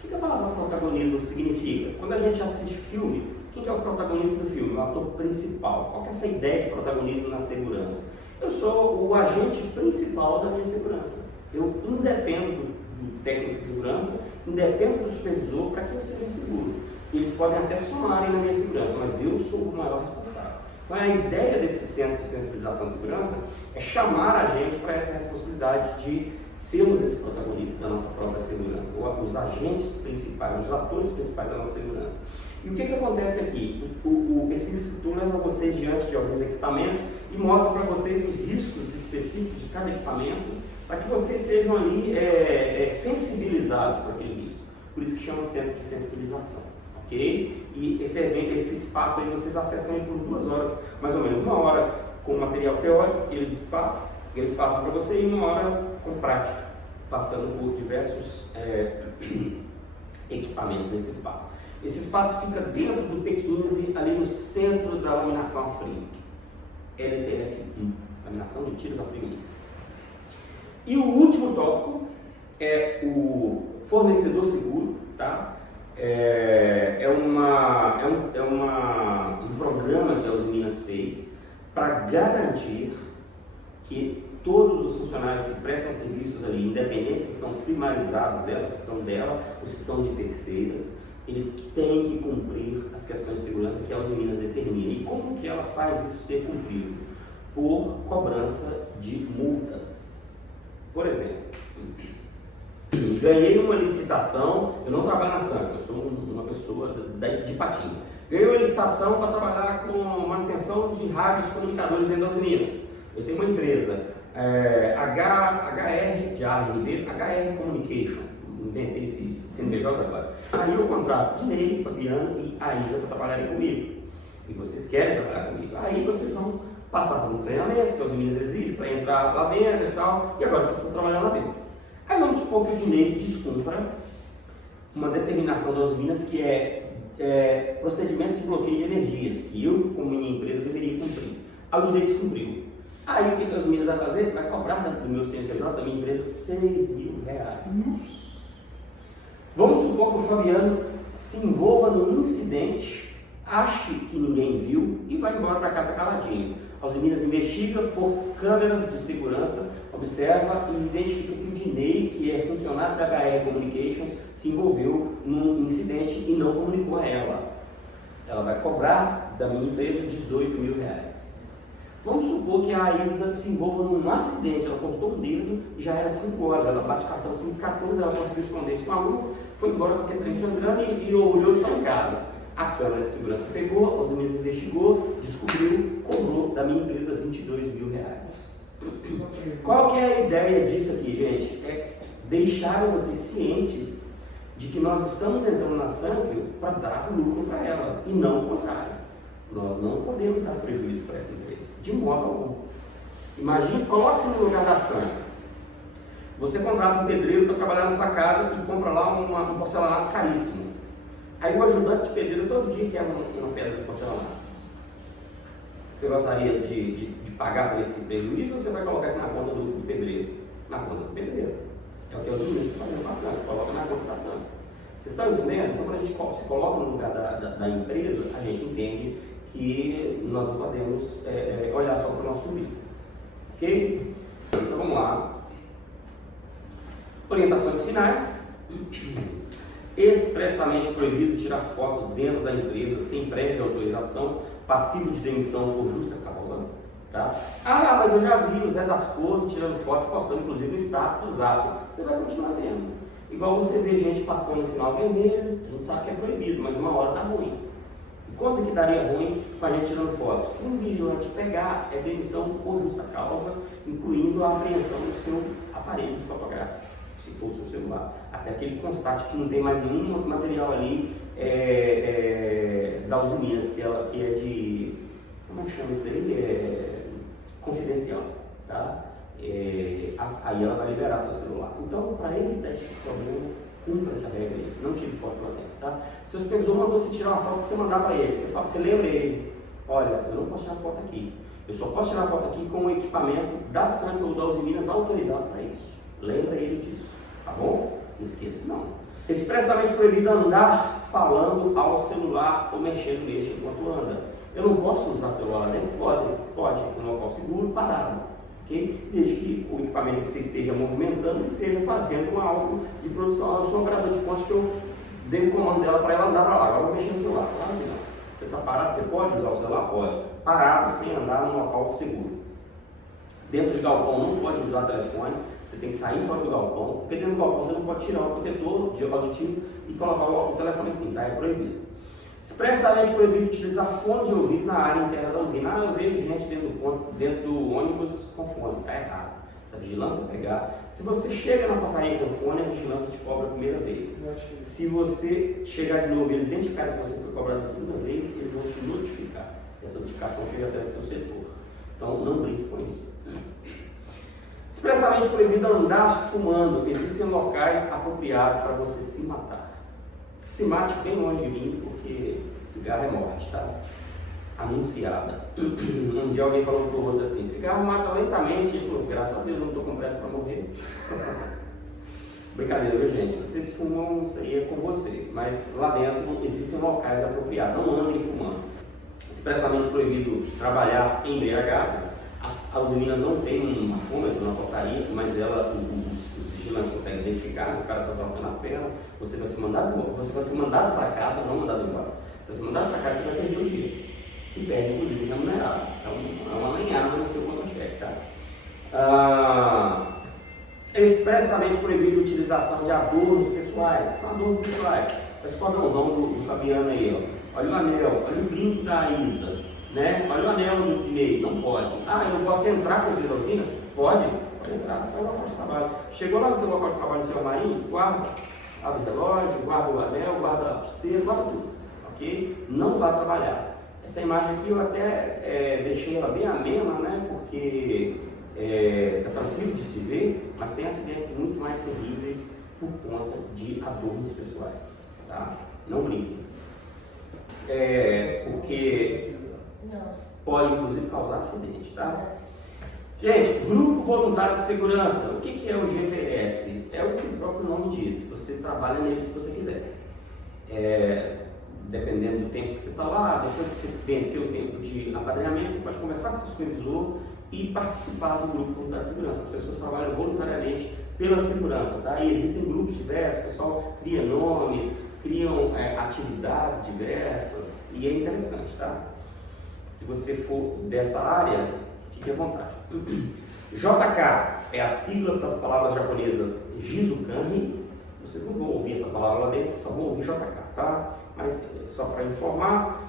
O que a palavra protagonismo significa? Quando a gente assiste filme, quem que é o protagonista do filme? O ator principal. Qual que é essa ideia de protagonismo na segurança? Eu sou o agente principal da minha segurança. Eu independo do técnico de segurança, independo do supervisor para que eu seja seguro. Eles podem até somarem na minha segurança, mas eu sou o maior responsável. Então a ideia desse centro de sensibilização de segurança é chamar a gente para essa responsabilidade de sermos esse protagonista da nossa própria segurança, os agentes principais, os atores principais da nossa segurança. E o que acontece aqui? Esse instrutor leva vocês diante de alguns equipamentos e mostra para vocês os riscos específicos de cada equipamento para que vocês sejam ali sensibilizados para aquele risco. Por isso que chama centro de sensibilização, ok? E esse espaço aí vocês acessam aí por 2 horas, mais ou menos 1 hora com material teórico que eles passam para você e 1 hora com prática, passando por diversos equipamentos nesse espaço. Esse espaço fica dentro do P15, ali no centro da laminação a frio, LTF1, laminação de tiros a frio. E o último tópico é o fornecedor seguro, tá? Um programa que a Usiminas fez para garantir que todos os funcionários que prestam serviços ali, independente se são primarizados dela, se são dela ou se são de terceiras, eles têm que cumprir as questões de segurança que a Usiminas determina. E como que ela faz isso ser cumprido? Por cobrança de multas. Por exemplo, ganhei uma licitação, eu não trabalho na SANC, eu sou uma pessoa de Patinga. Ganhei uma licitação para trabalhar com manutenção de rádios comunicadores dentro das Usiminas. Eu tenho uma empresa, HR Communication, inventei esse CNPJ agora. Aí eu contrato Dinei, Fabiano e a Isa para trabalharem comigo. E vocês querem trabalhar comigo. Aí vocês vão passar por um treinamento que a Usiminas exige para entrar lá dentro e tal. E agora vocês estão trabalhando lá dentro. Aí vamos supor que o Dinei descumpra uma determinação das Usiminas que é procedimento de bloqueio de energias, que eu, como minha empresa, deveria cumprir. Aí o Dinei descumpriu. Aí o que a Usiminas vai fazer? Vai cobrar do meu CNPJ, da minha empresa, R$6.000. Vamos supor que o Fabiano se envolva num incidente, ache que ninguém viu e vai embora para casa caladinho. A Usiminas investiga por câmeras de segurança, observa e identifica que o Dinei, que é funcionário da HR Communications, se envolveu num incidente e não comunicou a ela. Ela vai cobrar da minha empresa R$18.000. Vamos supor que a Isa se envolva num acidente, ela cortou um dedo e já era 5 horas, ela bate cartão 5h14, ela conseguiu esconder isso com a luva, foi embora com aquele trem sangrando e olhou só em casa. A câmera de segurança pegou, a Usiminas investigou, descobriu, cobrou da minha empresa R$22.000. Qual que é a ideia disso aqui, gente? É deixar vocês cientes de que nós estamos entrando na SANC para dar lucro para ela e não o contrário. Nós não podemos dar prejuízo para essa empresa, de modo algum. Imagine, coloque-se no lugar da SANC. Você contrata um pedreiro para trabalhar na sua casa e compra lá um porcelanato caríssimo. Aí o ajudante de pedreiro todo dia quer uma pedra de porcelanato. Você gostaria de pagar por esse prejuízo ou você vai colocar isso na conta do pedreiro? Na conta do pedreiro. É o que os meninos estão fazendo com a SANC, coloca na conta da SANC. Vocês estão entendendo? Então, quando a gente se coloca no lugar da empresa, a gente entende que nós não podemos olhar só para o nosso umbigo. Ok? Então vamos lá. Orientações finais. Expressamente proibido tirar fotos dentro da empresa sem prévia autorização, passivo de demissão por justa causa. Tá? Ah, mas eu já vi o Zé das Cores tirando foto, postando inclusive no status do Zap. Você vai continuar vendo. Igual você vê gente passando em sinal vermelho, a gente sabe que é proibido, mas uma hora dá ruim. E quando que daria ruim com a gente tirando foto? Se um vigilante pegar, é demissão por justa causa, incluindo a apreensão do seu aparelho fotográfico, se for o seu celular. Até que ele constate que não tem mais nenhum material ali da Usiminas, que é de... como é que chama isso aí? Confidencial, tá? Aí ela vai liberar seu celular. Então, para evitar esse problema, cumpra essa regra aí. Não tire foto lá dentro, tá? Seu supervisor mandou você tirar uma foto para você mandar para ele. Você lembra ele? Olha, eu não posso tirar foto aqui. Eu só posso tirar foto aqui com o equipamento da SANC ou da Usiminas autorizado para isso. Lembra ele disso, tá bom? Não esqueça não. Expressamente proibido andar falando ao celular ou mexendo neste enquanto anda. Eu não posso usar celular lá dentro? Pode, em um local seguro, parado. Okay? Desde que o equipamento que você esteja movimentando esteja fazendo algo de produção. Eu sou um operador de ponte que eu dei o comando dela para ela andar para lá. Agora eu vou mexer no celular. Claro que não. Você está parado, você pode usar o celular? Pode. Parado, sem andar num local seguro. Dentro de galpão não pode usar telefone. Você tem que sair fora do galpão, porque dentro do galpão você não pode tirar o protetor de auditivo e colocar o telefone assim, tá? É proibido. Expressamente proibido utilizar fone de ouvido na área interna da usina. Eu vejo gente dentro do ônibus com fone, tá errado. Se a vigilância pegar, se você chega na portaria com fone, a vigilância te cobra a primeira vez. Se você chegar de novo e eles identificarem que você foi cobrado a segunda vez, eles vão te notificar. Essa notificação chega até o seu setor. Então não brinque com isso. Expressamente proibido andar fumando. Existem locais apropriados para você se matar. Se mate bem longe de mim, porque cigarro é morte, tá? Anunciada. Um dia alguém falou pro outro assim, cigarro mata lentamente. Ele falou, graças a Deus, eu não estou com pressa para morrer. Brincadeira, viu, gente? Se vocês fumam, isso aí é com vocês. Mas lá dentro existem locais apropriados. Não andem fumando. Expressamente proibido trabalhar embriagado. As usininas não têm um afômetro na portaria, mas os vigilantes conseguem identificar. Se o cara está trocando as pernas, você vai ser mandado para casa, não mandado embora. Vai ser mandado para casa, você vai perder o dia. E perde, inclusive, remunerado. Então, é uma lanhada no seu contra-cheque, tá? Expressamente proibido a utilização de adornos pessoais. Que são adornos pessoais. Esse cordãozão do Fabiano aí, ó. Olha o anel, olha o brinco da Isa. Né? Olha o anel do Dinei, não pode. Eu não posso entrar com o filho da usina? Pode entrar, é o local de trabalho. Chegou lá no seu local de trabalho, no seu armarinho, guarda o relógio, guarda o anel, guarda a pulseira, guarda tudo, ok? Não vai trabalhar. Essa imagem aqui eu até deixei ela bem amena, né? Porque está tranquilo de se ver, mas tem acidentes muito mais terríveis por conta de adornos pessoais, tá? Não brinquem. Porque pode inclusive causar acidente, tá? Gente, Grupo Voluntário de Segurança, o que é o GVS? É o que o próprio nome diz, você trabalha nele se você quiser. Dependendo do tempo que você está lá, depois que você vencer o tempo de apadrinhamento, você pode conversar com o seu supervisor e participar do Grupo Voluntário de Segurança. As pessoas trabalham voluntariamente pela segurança, tá? E existem grupos diversos, o pessoal cria nomes, criam atividades diversas e é interessante, tá? Se você for dessa área, fique à vontade. JK é a sigla para as palavras japonesas Jizukanri. Vocês não vão ouvir essa palavra lá dentro, vocês só vão ouvir JK, tá? Mas só para informar,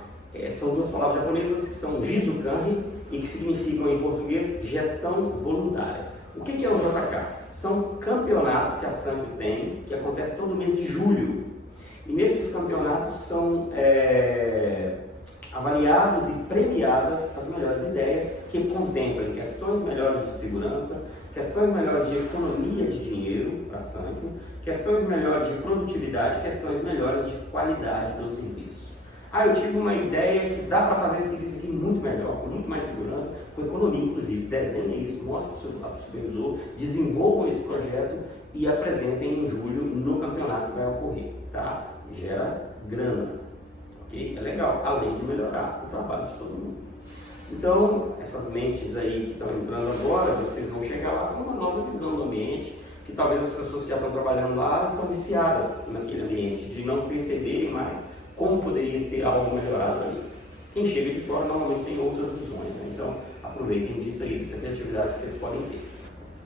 são duas palavras japonesas que são Jizukanri e que significam em português gestão voluntária. O que é o JK? São campeonatos que a Sancho tem, que acontecem todo mês de julho. E nesses campeonatos são avaliados e premiadas as melhores ideias que contemplam questões melhores de segurança, questões melhores de economia de dinheiro para a Sancho, questões melhores de produtividade, questões melhores de qualidade do serviço. Eu tive uma ideia que dá para fazer esse serviço aqui muito melhor, com muito mais segurança, com economia inclusive. Desenhe isso, mostre para o supervisor, desenvolvam esse projeto e apresentem em julho no campeonato que vai ocorrer, tá? Gera grana, ok? É legal, além de melhorar o trabalho de todo mundo. Então, essas mentes aí que estão entrando agora, vocês vão chegar lá com uma nova visão do ambiente, que talvez as pessoas que já estão trabalhando lá estão viciadas naquele ambiente, de não perceberem mais como poderia ser algo melhorado ali. Quem chega de fora normalmente tem outras visões, né? Então aproveitem disso aí, dessa criatividade que vocês podem ter.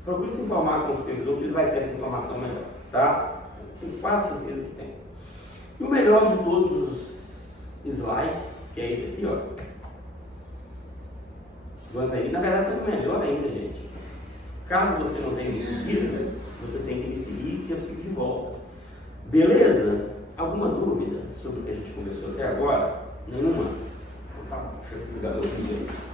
Procure se informar com o supervisor que ele vai ter essa informação melhor, tá? Tenho quase certeza que tem. E o melhor de todos os slides, que é esse aqui, ó. Vamos aí. Na verdade, tem o melhor ainda, gente. Caso você não tenha me seguido, você tem que me seguir, que eu sigo de volta. Beleza? Alguma dúvida sobre o que a gente conversou até agora? Nenhuma? Então tá, deixa eu desligar meu vídeo aí.